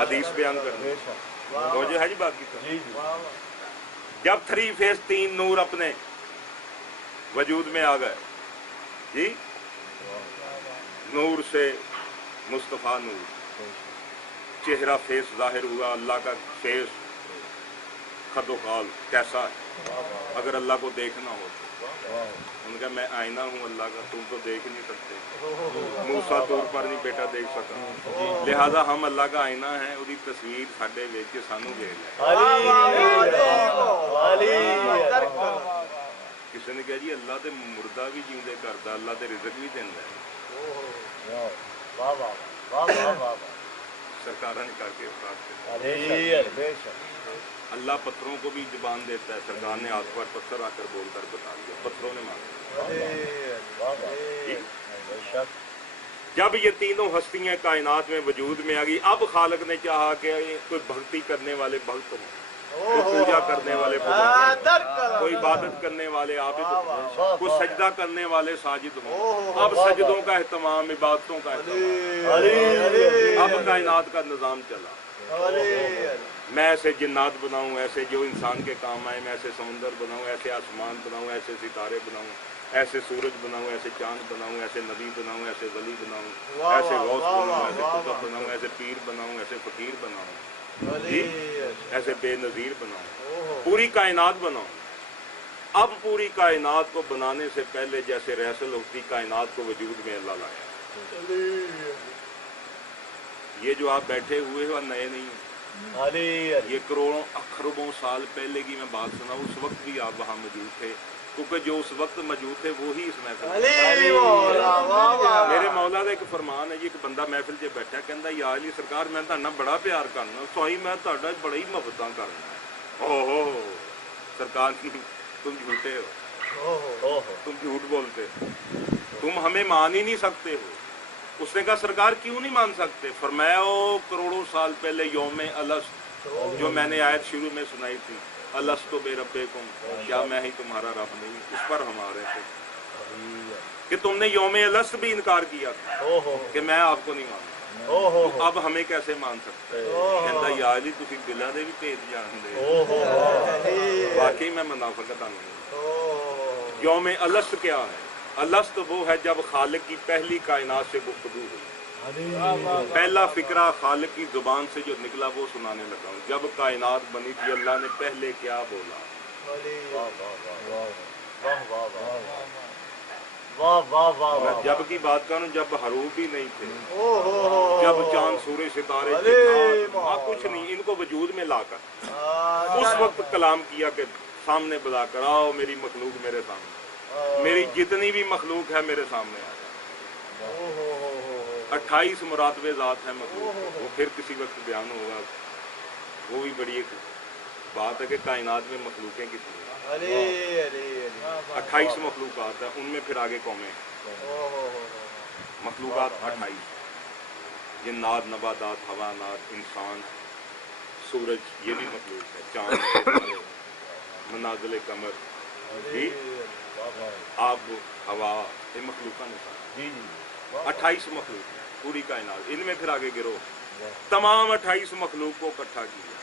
हदीस बयान करना है। तो जो है जी बाकी तो जब 3 फेस 3 नूर अपने वजूद में आ गए जी, नूर से मुस्तफ़ा नूर, चेहरा फेस जाहिर हुआ, अल्लाह का फेस खदोखाल कैसा है। अगर अल्लाह को देखना हो तो उनका मैं आईना हूँ अल्लाह का, तुम तो देख नहीं सकते। मूसा तौर पर नहीं बेटा देख सका, लिहाजा हम अल्लाह का आईना है, उसकी तस्वीर साडे वेख के सानू देख ले। किसी ने कहा जी अल्लाह तो मुर्दा भी जींदे करता, अल्लाह तो रिजक भी देंदा है। सरकारां ने करके अल्लाह पत्थरों को भी जुबान देता है। सरकार ने हाथ पर पत्थर आकर बोलकर बता दिया, पत्थरों ने मारा। जब ये तीनों हस्तियां कायनात में वजूद में आ गई, अब खालिक ने चाहा कि कोई भक्ति करने वाले भक्त हों, कोई पूजा करने वाले कोई इबादत करने वाले आबिद हों, कोई सजदा करने वाले साजिद हों। अब सजदों का एहतमाम, इबादतों का एहतमाम, अब कायनात का निज़ाम चला। मैं ऐसे जिन्नात बनाऊं, ऐसे जो इंसान के काम आए, मैं ऐसे समुंदर बनाऊं, ऐसे आसमान बनाऊं, ऐसे सितारे बनाऊं, ऐसे सूरज बनाऊं, ऐसे चांद बनाऊं, ऐसे नबी बनाऊं, ऐसे वली बनाऊं, ऐसे गौस बनाऊं, ऐसे कुतुब बनाऊं, ऐसे पीर बनाऊं, ऐसे फकीर बनाऊं जी, ऐसे बेनज़ीर बनाऊं, पूरी कायनात बनाऊं। अब पूरी कायनात को बनाने से पहले जैसे रहसल होती कायनात को वजूद में अल्लाह लाया। ये जो आप बैठे हुए हो नए नहीं हो, ये करोड़ों अरबों साल पहले की मैं बात सुना। उस वक्त भी आप वहाँ मौजूद थे, क्योंकि जो उस वक्त मौजूद थे वो ही इस महफिल। मेरे मौला का एक फरमान है जी, एक बंदा महफिल च बैठा कहता या अली सरकार मैं तुहाडे नाल बड़ा प्यार करना, सॉरी मैं तुहाडा बड़ा ही मुहब्बतां करना। ओहो सरकार तुम झूठे हो, तुम झूठ बोलते हो, तुम हमें मान ही नहीं सकते हो। उसने कहा सरकार क्यों नहीं मान सकते? फरमाया ओ करोड़ों साल पहले यौम अलस्त जो मैंने आयत शुरू में सुनाई थी, अलस्तु बिरब्बिकुम, क्या मैं ही तुम्हारा रब नहीं, उस पर हम आ रहे थे कि तुमने यौम अलस्त भी इनकार किया था कि मैं आपको नहीं मानता, तो अब हमें कैसे मान सकते? कहता यार जी तुसी दिलों दे भी भेद जानदे, वाकई मैं मुनाफिक नहीं। यौम अलस्त क्या है? अलस्त वो है जब खालिक की पहली कायनात से गुफ्तगू हुई, पहला फिक्रा खालिक की जुबान से जो निकला वो सुनाने लगा हूँ। जब कायनात बनी थी अल्लाह ने पहले क्या बोला। मैं जब की बात करूँ जब हरूफ भी नहीं थे, जब चांद सूरज सितारे कुछ नहीं, इनको वजूद में लाकर उस वक्त कलाम किया कि सामने बुलाकर आओ मेरी मखलूक मेरे सामने, मेरी जितनी भी मखलूक है मेरे सामने आ जाए। 28 मुरातबे ज़ात है मखलूक, वो फिर किसी वक्त बयान होगा। वो भी बड़ी एक बात है कि कायनात में मखलूकें कितनी हैं। 28 मखलूकात है, उनमें फिर आगे कौमें मखलूकात 28, जिन्नात, नबादात, हवानात, इंसान, सूरज ये भी मखलूक है, चाँद, मनाजिल कमर जी, आब हवा, ये मखलूका ने 28 मखलूक पूरी कायनात, इनमें फिर आगे गिरो तमाम 28 मखलूक को इकट्ठा किया।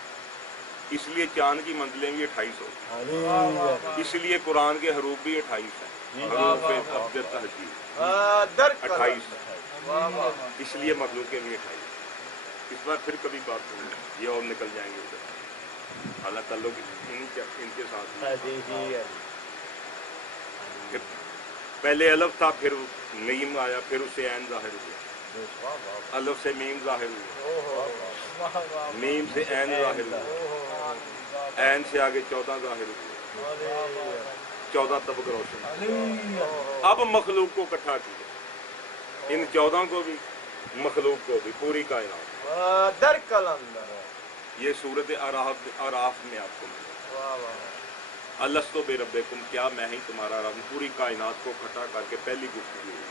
इसलिए चांद की मंजिलें भी 28 हो, इसलिए कुरान के हरूफ भी 28 है, हरूफ तहजीब 28, इसलिए मखलूकें भी 28। इस बार फिर कभी बात होगी, ये और निकल जाएंगे उधर, हालांकि लोग इनके साथ पहले अलफ था, फिर मीम आया, फिर उससे ऐन जाहिर हुआ, अलफ से मीम जाहिर हुआ, मीम से ऐन जाहिर हुआ, ऐन से आगे 14 जाहिर हुआ, 14 तबक रोशन। अब मखलूक को इकट्ठा किया, इन 14 को भी मखलूक को भी, पूरी कायनात। ये सूरत आराफ में आपको मिला। अलस्तो बिरब्बिकुम, क्या मैं ही तुम्हारा रब? पूरी कायनात को इकट्ठा करके पहली गुफ्तगू हुई।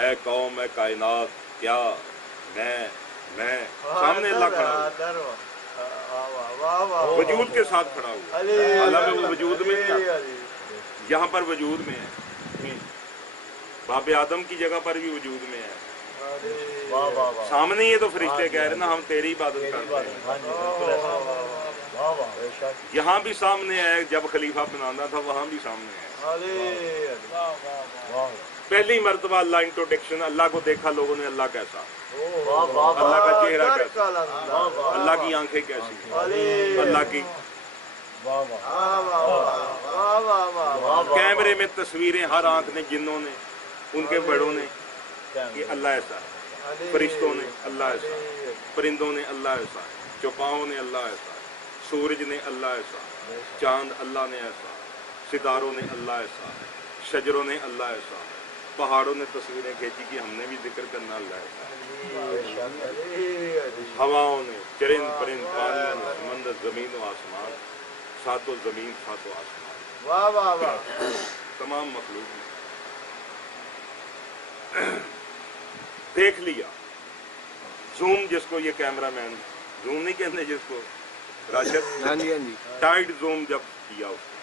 ऐ कौम, ऐ कायनात, क्या मैं सामने अल्लाह खड़ा हुआ, वजूद के साथ खड़ा हुआ। हालांकि वो वजूद में नहीं आता, यहाँ पर वजूद में है। बाप आदम की जगह पर भी वजूद में है। सामने ये तो फरिश्ते कह रहे ना हम तेरी इबादत करते हैं। यहाँ भी सामने है, जब खलीफा बनाना था वहाँ भी सामने है। पहली मर्तबा अल्लाह इंट्रोडक्शन, अल्लाह को देखा लोगों ने, अल्लाह कैसा, अल्लाह का चेहरा कैसा, अल्लाह की आंखें कैसी, अल्लाह की कैमरे में तस्वीरें हर आंख ने, जिन्नों ने, उनके बड़ों ने, कि अल्लाह ऐसा है, फरिश्तों ने अल्लाह ऐसा, परिंदों ने अल्लाह ऐसा, चौपाओं ने अल्लाह ऐसा, सूरज ने अल्लाह ऐसा, चांद अल्लाह ने ऐसा, सितारों ने अल्लाह ऐसा, शजरों ने अल्लाह ऐसा, पहाड़ों ने तस्वीरें खींची कि हमने भी जिक्र करना अल्लाह ऐसा, हवाओं ने, चरिंद परिंद, पानियों ने, समंदर, जमीन व आसमान, सातों जमीन सातों आसमान, वाह वाह वाह, तमाम मखलूक देख लिया। जूम जिसको ये कैमरा मैन, जूम नहीं कहते जिसको, राशिद, हाँ जी हाँ जी, टाइट जूम जब किया उसको,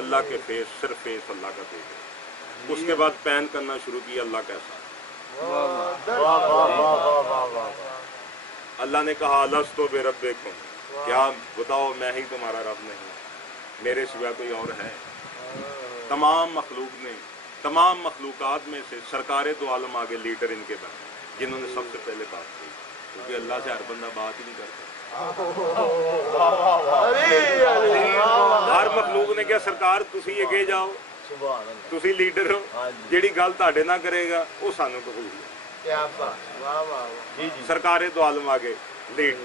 अल्लाह के फेस, सिर्फ फेस अल्लाह का देखे, उसके बाद पैन करना शुरू किया, अल्लाह कैसा। अल्लाह ने कहा अलस्तो बिरब्बिकुम, क्या बताओ मैं ही तुम्हारा रब नहीं, मेरे सिवा कोई और है? तमाम मखलूक ने, तमाम मखलूकात में से सरकार दो आलम आगे लीडर इनके बने, जिन्होंने सबसे पहले बात की, क्योंकि अल्लाह से हर बंदा बात ही नहीं करता। हर मखलूक ने क्या, सरकार तुसी अगे जाओ, तुसी लीडर हो, जिहड़ी गल तुहाडे नाल करेगा वो सानू कबूल है। सरकार दो आलम आगे लीड।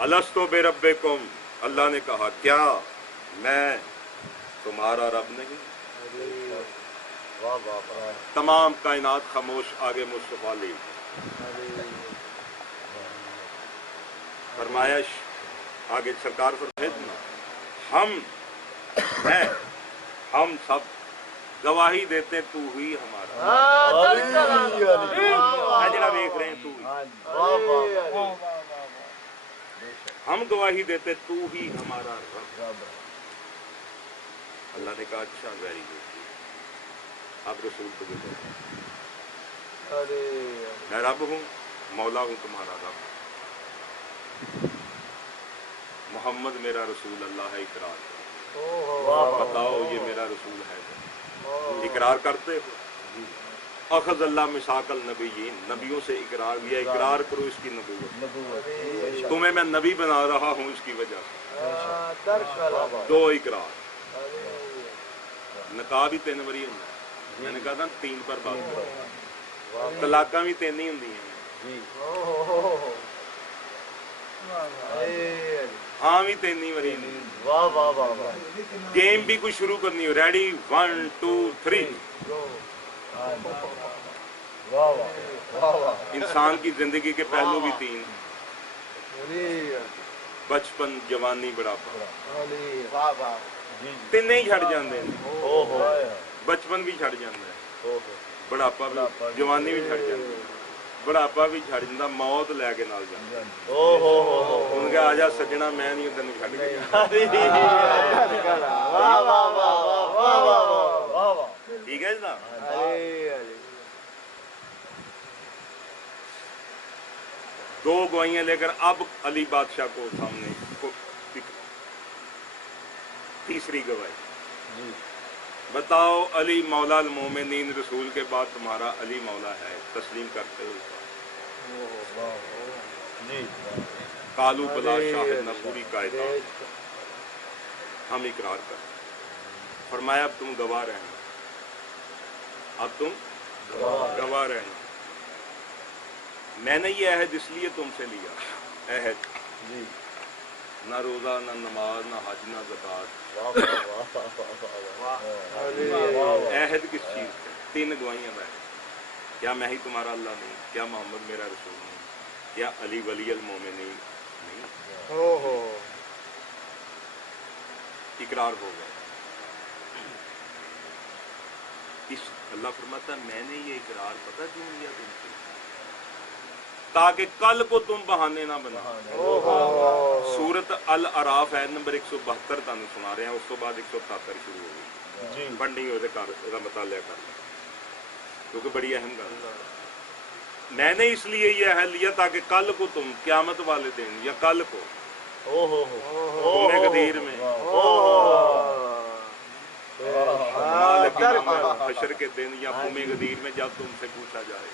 अलस्तो बिरब्बिकुम, अल्लाह ने कहा क्या मैं तुम्हारा रब नहीं? तमाम कायनात खामोश, आगे मुस्तफा ली फरमाइश, आगे सरकार फरमाया हम सब गवाही देते तू ही हमारा, जरा देख रहे हैं तू ही, हम गवाही देते तू ही हमारा रब। अल्लाह ने कहा अच्छा, वेरी गुड, अब रसूल को बोलो मैं रब हूँ, मौला हूँ तुम्हारा रब, मोहम्मद मेरा रसूल अल्लाह है, इकरार बताओ ये मेरा रसूल है, इकरार करते हो? अखज़ अल्लाह मिसाकल नबीयीन, नबियों से इकरार लिया, इकरार करो इसकी नबूवत, तुम्हें मैं नबी बना रहा हूँ इसकी वजह से। दो इकरार, नकाह भी 3 बारी होंदा, मैंने कहा था 3 पर बात करो, तलाका भी 3 ही होंदी हैं, हाँ भी 3 ही बारी। गेम भी कुछ शुरू करनी हो, रेडी 1 2 3, इंसान की जिंदगी के पहलू भी 3, बचपन, जवानी, बुढ़ापा, 3 ही छड़ जाते हैं, बचपन भी छड़ जाता है, बुढ़ापा भी, जवानी भी छड़ जाती है, बुढ़ापा भी छड़ जाता, मौत लैके नाल जाता, उनके आ जा सजना मैं नहीं तेन छड़ के, ठीक है ना। दो गवाहियां लेकर अब अली बादशाह को सामने को तीसरी गवाही, बताओ अली मौला अल मोमिनीन, रसूल के बाद तुम्हारा अली मौला है, तस्लीम करते हो? कालू बला शाहिद न पूरी कायनात, हम इकरार कर। फरमाया अब तुम गवाह रहना, अब तुम गवाह रहना, मैंने ये अहद इसलिए तुमसे लिया, अहद ना रोजा, ना नमाज, ना हज, ना ज़कात, अहद किस चीज़ का? 3 गवाहियां का, क्या मैं ही तुम्हारा अल्लाह नहीं, क्या मोहम्मद मेरा रसूल नहीं, क्या अली वली अल मोमिनीन नहीं। इकरार हो गया। इस अल्लाह फरमाता मैंने ये इकरार पता क्यों लिया तुमसे, ताकि कल को तुम बहाने ना बनाओ। सूरत अल अराफ है नंबर 172 तुहानू सुना रहे हैं, उस तो बाद 177 शुरू हो गई पढ़नी हो मुतालिया कर लो, क्योंकि बड़ी अहम गल है। मैंने इसलिए यह है लिया ताकि कल को तुम क़यामत वाले दिन या कल को गदीर में हशर के दिन या कुमे गदीर में जब तुमसे पूछा जाए,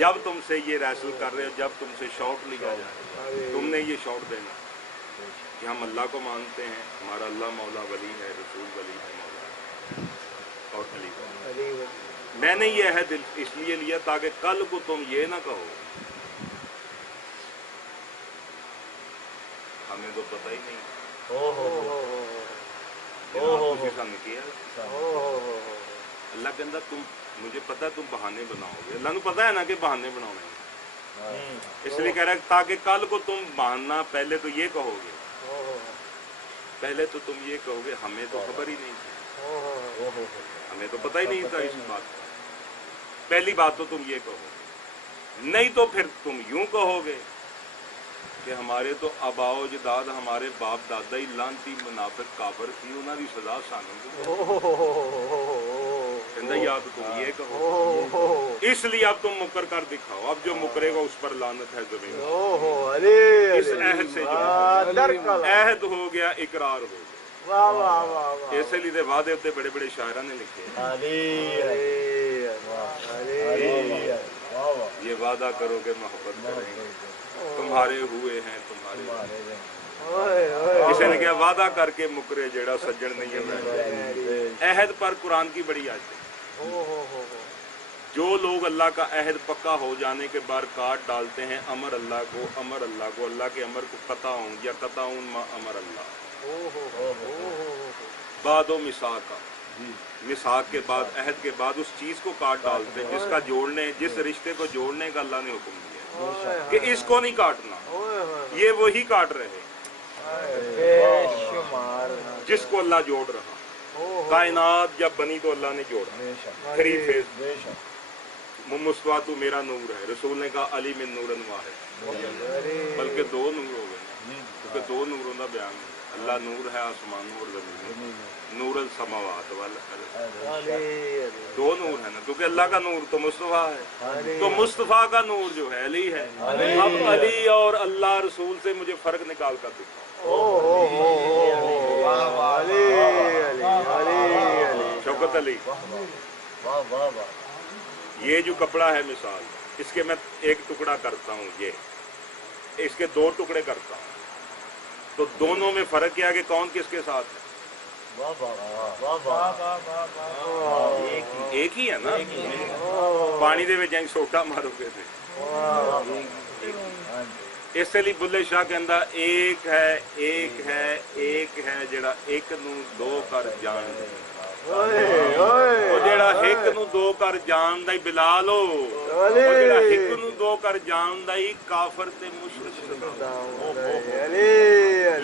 जब तुमसे ये रैसल कर रहे हो, जब तुमसे शॉट लिया जाए, तुमने ये शॉट देना कि हम अल्लाह को मानते हैं, हमारा अल्लाह मौला वली है, रसूल वली है, मौला और अली। मैंने ये है दिल इसलिए लिया ताकि कल को तुम ये ना कहो हमें तो पता ही नहीं किया। अल्लाह कहता तुम मुझे पता तुम बहाने बनाओगे, अल्लाह को पता है ना कि बहाने बनाओगे, इसलिए कह रहा है ताकि कल को तुम बहाना पहले तो ये कहोगे, पहले तो तुम ये कहोगे हमें तो खबर ही नहीं थी, हमें तो पता ही नहीं था इस बात का। पहली बात तो तुम ये कहो, नहीं तो फिर तुम यूं कहोगे कि हमारे तो आबाओ जदाद हमारे बाप दादा ही लानती मुनाफिक काफिर थी, उन्हों की सजा सानू कहता या तो तुम ये कहो, इसलिए अब तुम मुकर कर दिखाओ, अब जो मुकरेगा उस पर लानत है जमीन। इस अहद से जो अहद हो गया इकरार हो गया, इसलिए वादे उत्ते बड़े बड़े शायरा ने लिखे ये वादा करोगे मोहब्बत करेंगे, तुम्हारे हुए हैं तुम्हारे। किसी ने क्या वादा करके मुकरे जेड़ा सज्जन नहीं है। अहद पर कुरान की बड़ी आयत है, जो लोग अल्लाह का अहद पक्का हो जाने के बाद काट डालते हैं अमर अल्लाह को, अल्लाह के अमर को कताऊं या कताऊं मा अमर अल्लाह बादो मिसाका, मिसाक के बाद अहद के बाद उस चीज को काट डालते हैं जिसका जोड़ने, जिस रिश्ते को जोड़ने का अल्लाह ने हुक्म दिया कि इसको नहीं काटना, ये वही काट रहे जिसको अल्लाह जोड़ रहा। कायनात जब बनी तो अल्लाह ने जोड़ा, थ्री फेज मुस्तफा तू मेरा नूर है, रसूल ने कहा अली मिन नूरन वाहिद, बल्कि दो नूर हो गए, क्योंकि दो नूरों का बयान है। अल्लाह नूर है आसमानों और ज़मीन, नूरल समावात वाला, दो नूर है ना, क्योंकि अल्लाह का नूर तो मुस्तफा है, तो मुस्तफा का नूर जो है अली है। अब अली और अल्लाह रसूल से मुझे फर्क निकाल कर दिखाओ। शौकत अली, ये जो कपड़ा है मिसाल, इसके मैं एक टुकड़ा करता हूँ, ये इसके दो टुकड़े करता हूँ, तो दोनों में फर्क क्या है कि कौन किसके साथ है? एक ही है ना। पानी दे विच सोटा मारोगे इस लिए बुल्ले शाह कहता एक है जेड़ा एक नू दो कर जान, जेड़ा एक नू दो कर जान दा बिलाल हो, जेड़ा एक नू दो कर जान दा काफिर ते मुशरिक।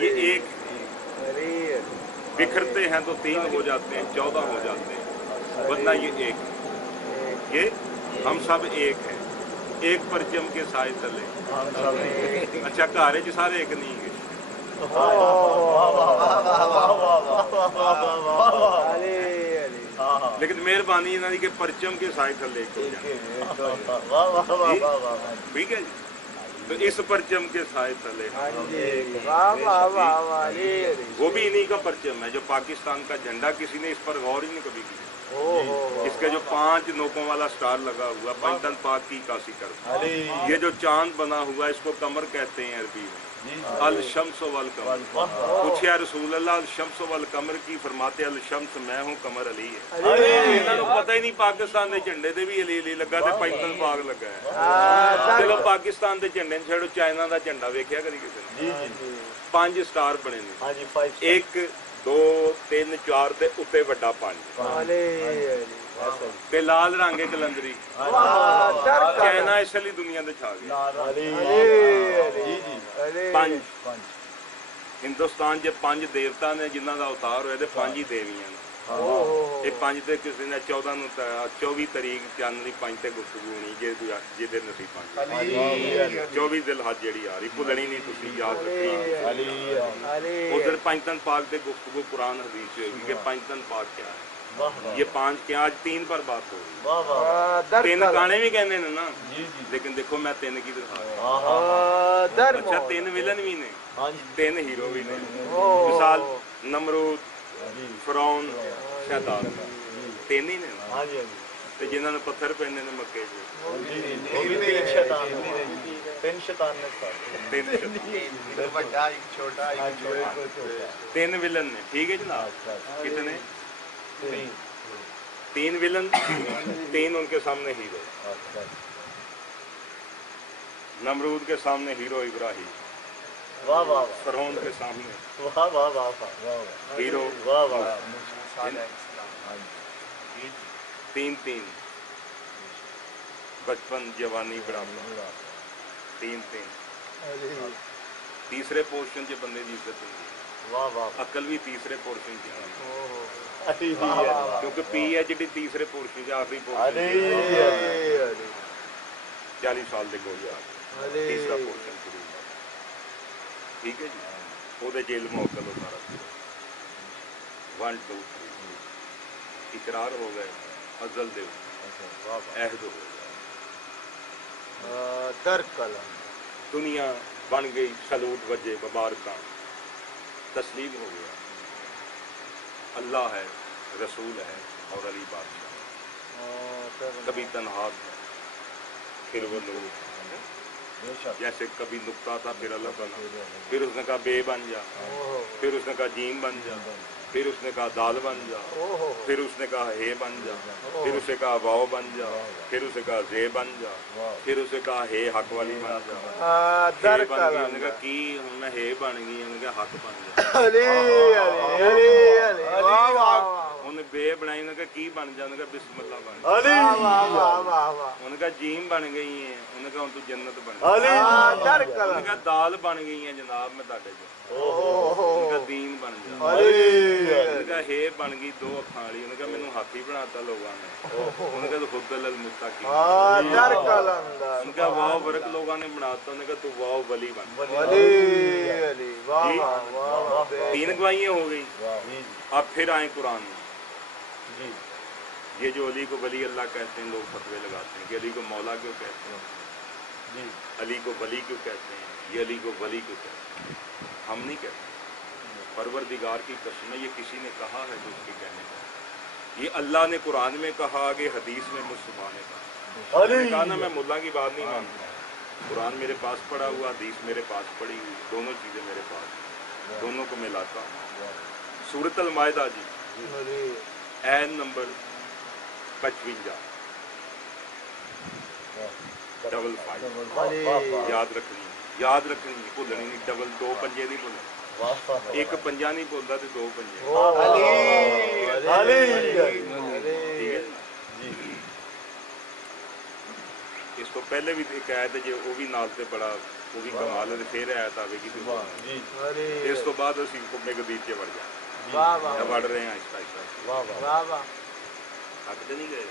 ये एक बिखरते हैं तो 3 हो जाते हैं, 14 हो जाते हैं, वरना ये एक, ये हम सब एक हैं, एक परचम के साए तले। अच्छा घारे च सारे एक नहीं है, लेकिन मेहरबानी इन्हों की परचम के साए थले एक हो जाए, ठीक है जी। तो इस परचम के साए तले वो भी इन्हीं का परचम है, जो पाकिस्तान का झंडा, किसी ने इस पर गौर ही नहीं कभी की। इसके जो 5 नोकों वाला स्टार लगा हुआ, पंचतन पाक की काशी कर, ये जो चांद बना हुआ इसको कमर कहते हैं अरबी में, अल शम्स वल कमर। पूछा रसूल अल्लाह अल शम्स वल कमर की, फरमाते अल शम्स मैं हूँ, कमर अली है। इन्होंने पता ही नहीं पाकिस्तान के झंडे ते भी अली अली लगा ते पंचतन पाक लगा है। चलो पाकिस्तान के झंडे छड़ो, चाइना का झंडा वेख्या कभी किसी ने? 5 स्टार बने ने, 1 2 3 4 ते उत्ते वड्डा 5 ते लाल रंग कलंदरी, चाइना इसलिए दुनिया दे छा गया। 5 हिंदुस्तान च 5 देवता ने जिन्हों का अवतार होया, 5 ही देवियां ने। ये 5 तो किसी ने 14 ਨੂੰ 24 तरीक चंद की 5 ਤੇ गुफ्तगू होनी जे ਜਿਹਦੇ नसीबां 24 दिल हज जी आ रही भुलनी नहीं, तुम याद रखना। उस दिन 5 दिन पाक से गुफ्तगू कुरान हदीस होगी कि 5 दिन पाक क्या है, ये 5 क्या, आज 3 पर बात हो रही। 3 गाने भी कहने ने ना, लेकिन देखो मैं 3 की दिखा रहा। अच्छा 3 विलन भी ने, 3 हीरो भी ने। मिसाल नमरूद, फिरौन, शैतान, 3 ही ने ते जिन्हां ने पत्थर पहने ने मक्के च। 3 विलन ने, ठीक है जनाब। कितने? 3 विलन, 3 उनके सामने हीरो। नमरूद के सामने हीरो इब्राहिम, फिरौन के सामने हीरो 3 बचपन जवानी बुढ़ापा 3। तीसरे पोर्शन च बंदे की इज्जत होती, अकल भी तीसरे पोर्शन च, क्योंकि PhD तीसरे पोर्शन च, आखिरी पोर्शन 40 साल के कोई तीसरा पोर्शन शुरू, ठीक है जी। वो जेल मोकल हो सारा 1 2 3 इकरार हो गए, अजल दे अहद हो गया, दुनिया बन गई, सलूट वजे मुबारकां, तस्लीम हो गया। अल्लाह है, रसूल है और अली बादशाह। कभी तन्हा था फिर वो नूर, जैसे कभी नुक्ता था फिर अल्लाह बना, फिर उसने कहा बे बन जा, फिर उसने कहा जीम बन जा, फिर उसने कहा दाल बन जा, फिर उसने कहा हे बन जा, फिर उसे कहा वाओ बन जा, फिर उसे कहा जे बन जा, फिर उसे कहा हे हक वाली बन जा। हे बन गई, उन्होंने कहा की हुण मैं हे बन गई, उन्होंने कहा हक बन जा। उन्हें बे बनाई, उन्होंने कहा की बन जा, उन्होंने कहा बिस्मिल्लाह बन जा। उन्होंने कहा जीम बन गई है, उन्होंने कहा तू जन्नत बन गई। उन्होंने कहा दाल बन गई है जनाब मैं ताड़े च, उन्होंने कहा दीन बन जा। उन्होंने कहा हे बन गई 2 अखां वाली, उन्होंने कहा मैनू हाथी बनाता लोगों ने, उन्होंने कहा हुद्दल अल मुत्तकीन। उन्होंने कहा वाओ वर्क लोगों ने बनाता, उन्होंने कहा तू वाओ वली बन। 3 गवाहियां हो गई। अब फिर आए कुरान में, ये जो अली को वली अल्लाह कहते हैं, लोग फतवे लगाते हैं कि अली को मौला क्यों कहते हैं, अली को वली क्यों कहते हैं, ये अली को वली क्यों कहते हैं। हम नहीं कहते, परवरदिगार की कसम है, ये किसी ने कहा है तो उसके कहने का। ये अल्लाह ने कुरान में कहा, कि हदीस में मुस्तफा ने कहा ना। मैं मुल्ला की बात नहीं मानता, कुरान मेरे पास पढ़ा हुआ, हदीस मेरे पास पड़ी हुई, दोनों चीज़ें मेरे पास, दोनों को मिलाता हूँ। सूरत अल माइदा जी, ऐन नंबर 55 डबल 5 याद रखनी भुलनी नहीं, डबल 2 पंजे नहीं भुलना, 1 पंजा नहीं भुलता तो 2 पंजे। इस तो पहले भी एक आयत है जो वो भी नाल से बड़ा वो भी कमाल है, फिर आयत आवेगी। इस तो बाद असीं कुम्मे गदीर च वड़ जाए, बढ़ रहे हैं आहिस्ता आहिस्ता, थकते नहीं गए।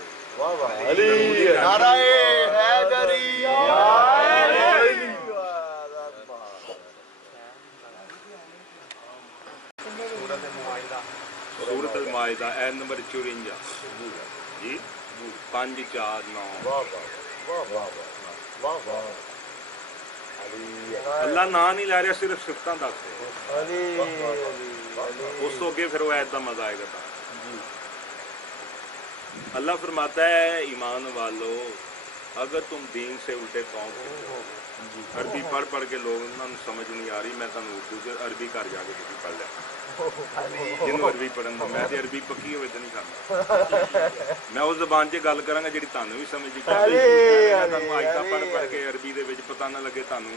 सूरत अल माइदा ऐन नंबर 54 जी 5 4 9। अल्लाह ना नहीं ला रहा, सिर्फ सिफतां दस रहे। उस तो अगे फिर वो ऐत का मजा आएगा। अल्लाह फरमाता है ईमान वालो, अगर तुम दीन से उल्टे पाँव, अरबी पढ़ पढ़ के लोग उन्होंने समझ नहीं आ रही, मैं तुहानू उर्दू च अरबी घर जाके तुसीं पढ़ लिया, जिन्होंने अरबी पढ़न दो। मैं तो अरबी पक्की होवे तो नहीं खाता, मैं उस जबान च गल करांगा जिहड़ी तुहानू भी समझ आई। मैं तुहानू आयतां पढ़ पढ़ के अरबी दे विच पता ना लगे तुहानू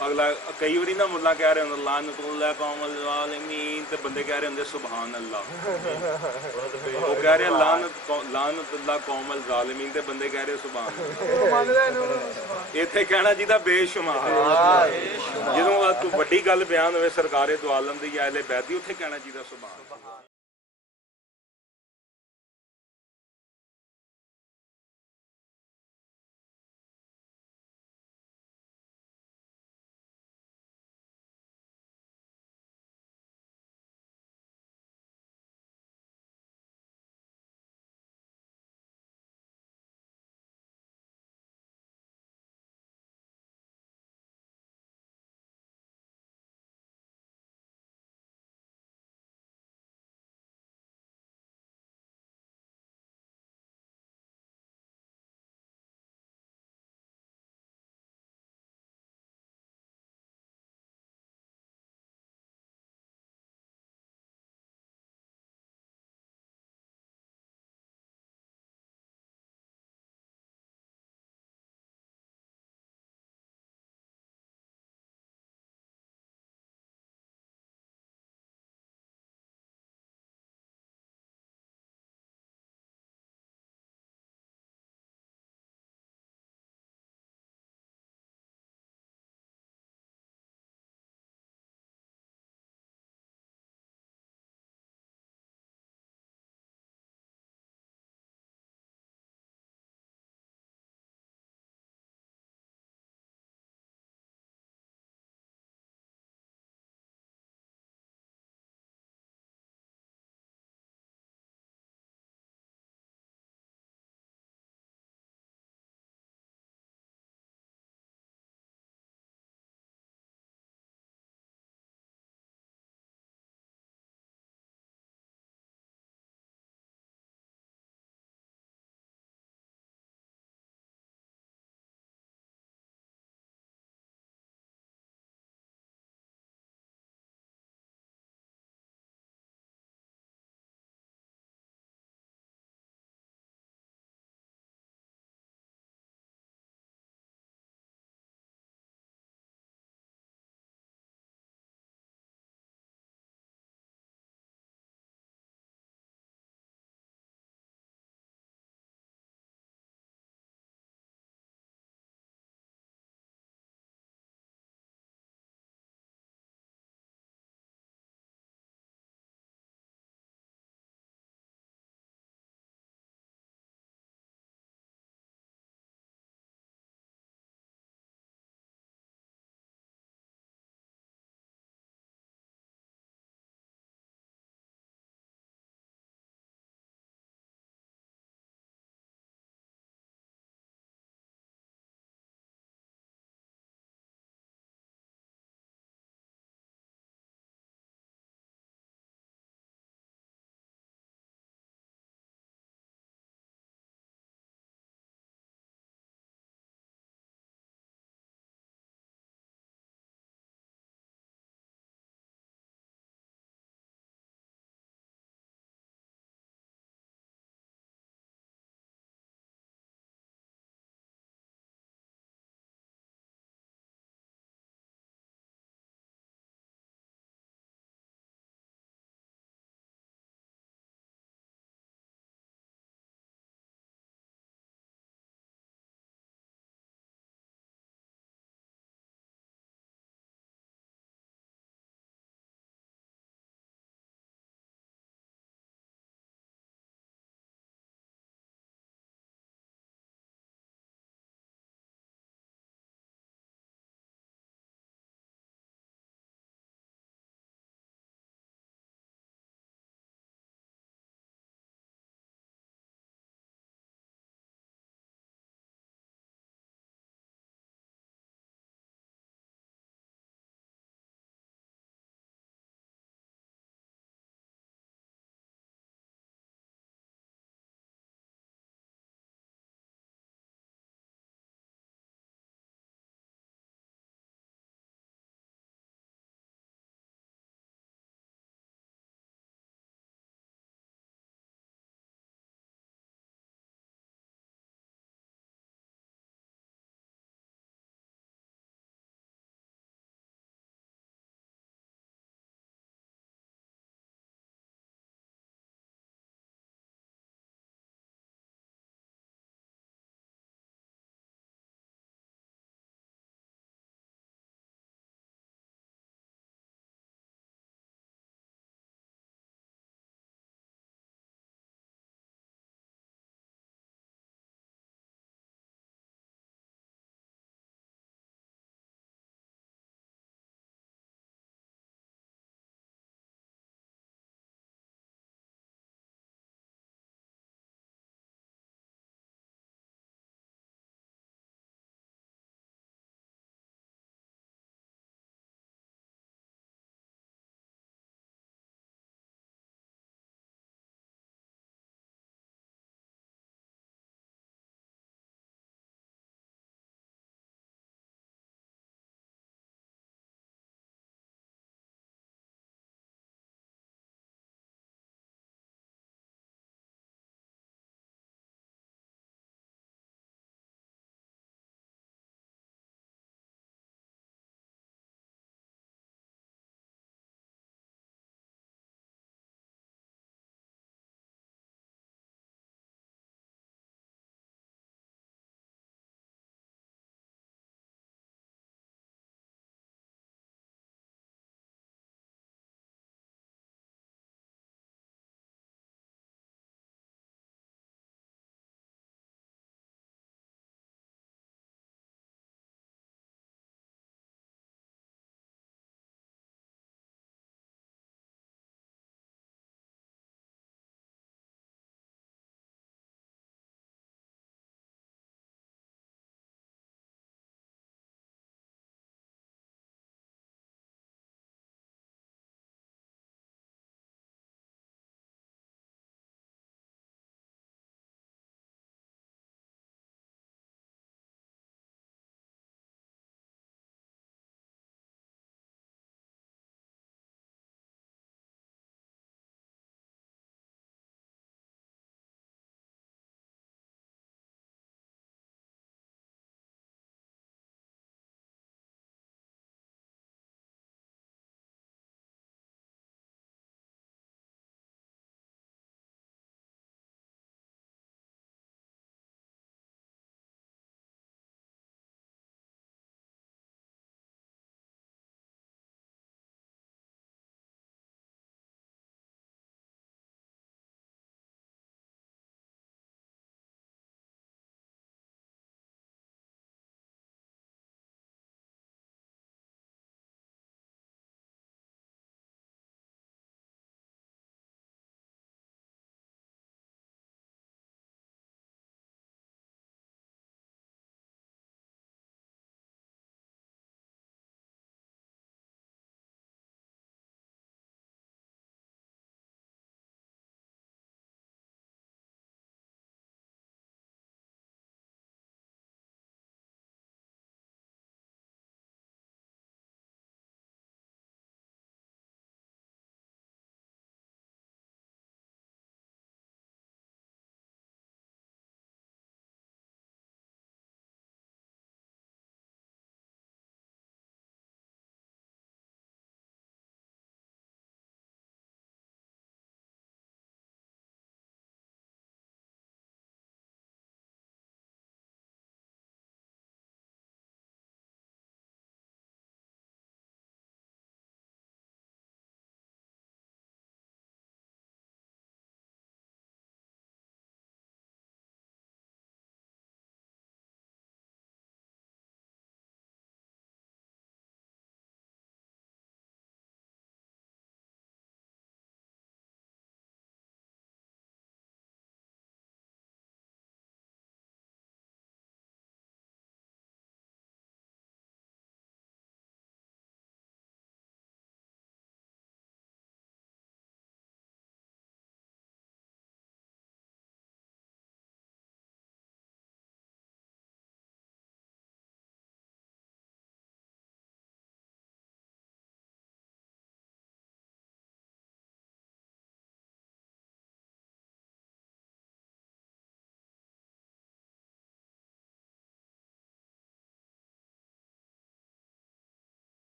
اگلا کئی باری نا ملا کہہ رہے ہوں لعنت اللہ قوم الظالمین تے بندے کہہ رہے ہوں سبحان اللہ وہ کہہ رہے ہیں لعنت اللہ قوم الظالمین تے بندے کہہ رہے سبحان اللہ ایتھے کہنا جی دا بے شمار جدوں وڈی گل بیان ہوئے سرکار دو عالم دی یا اہل بیت دی اوتھے کہنا جی دا سبحان اللہ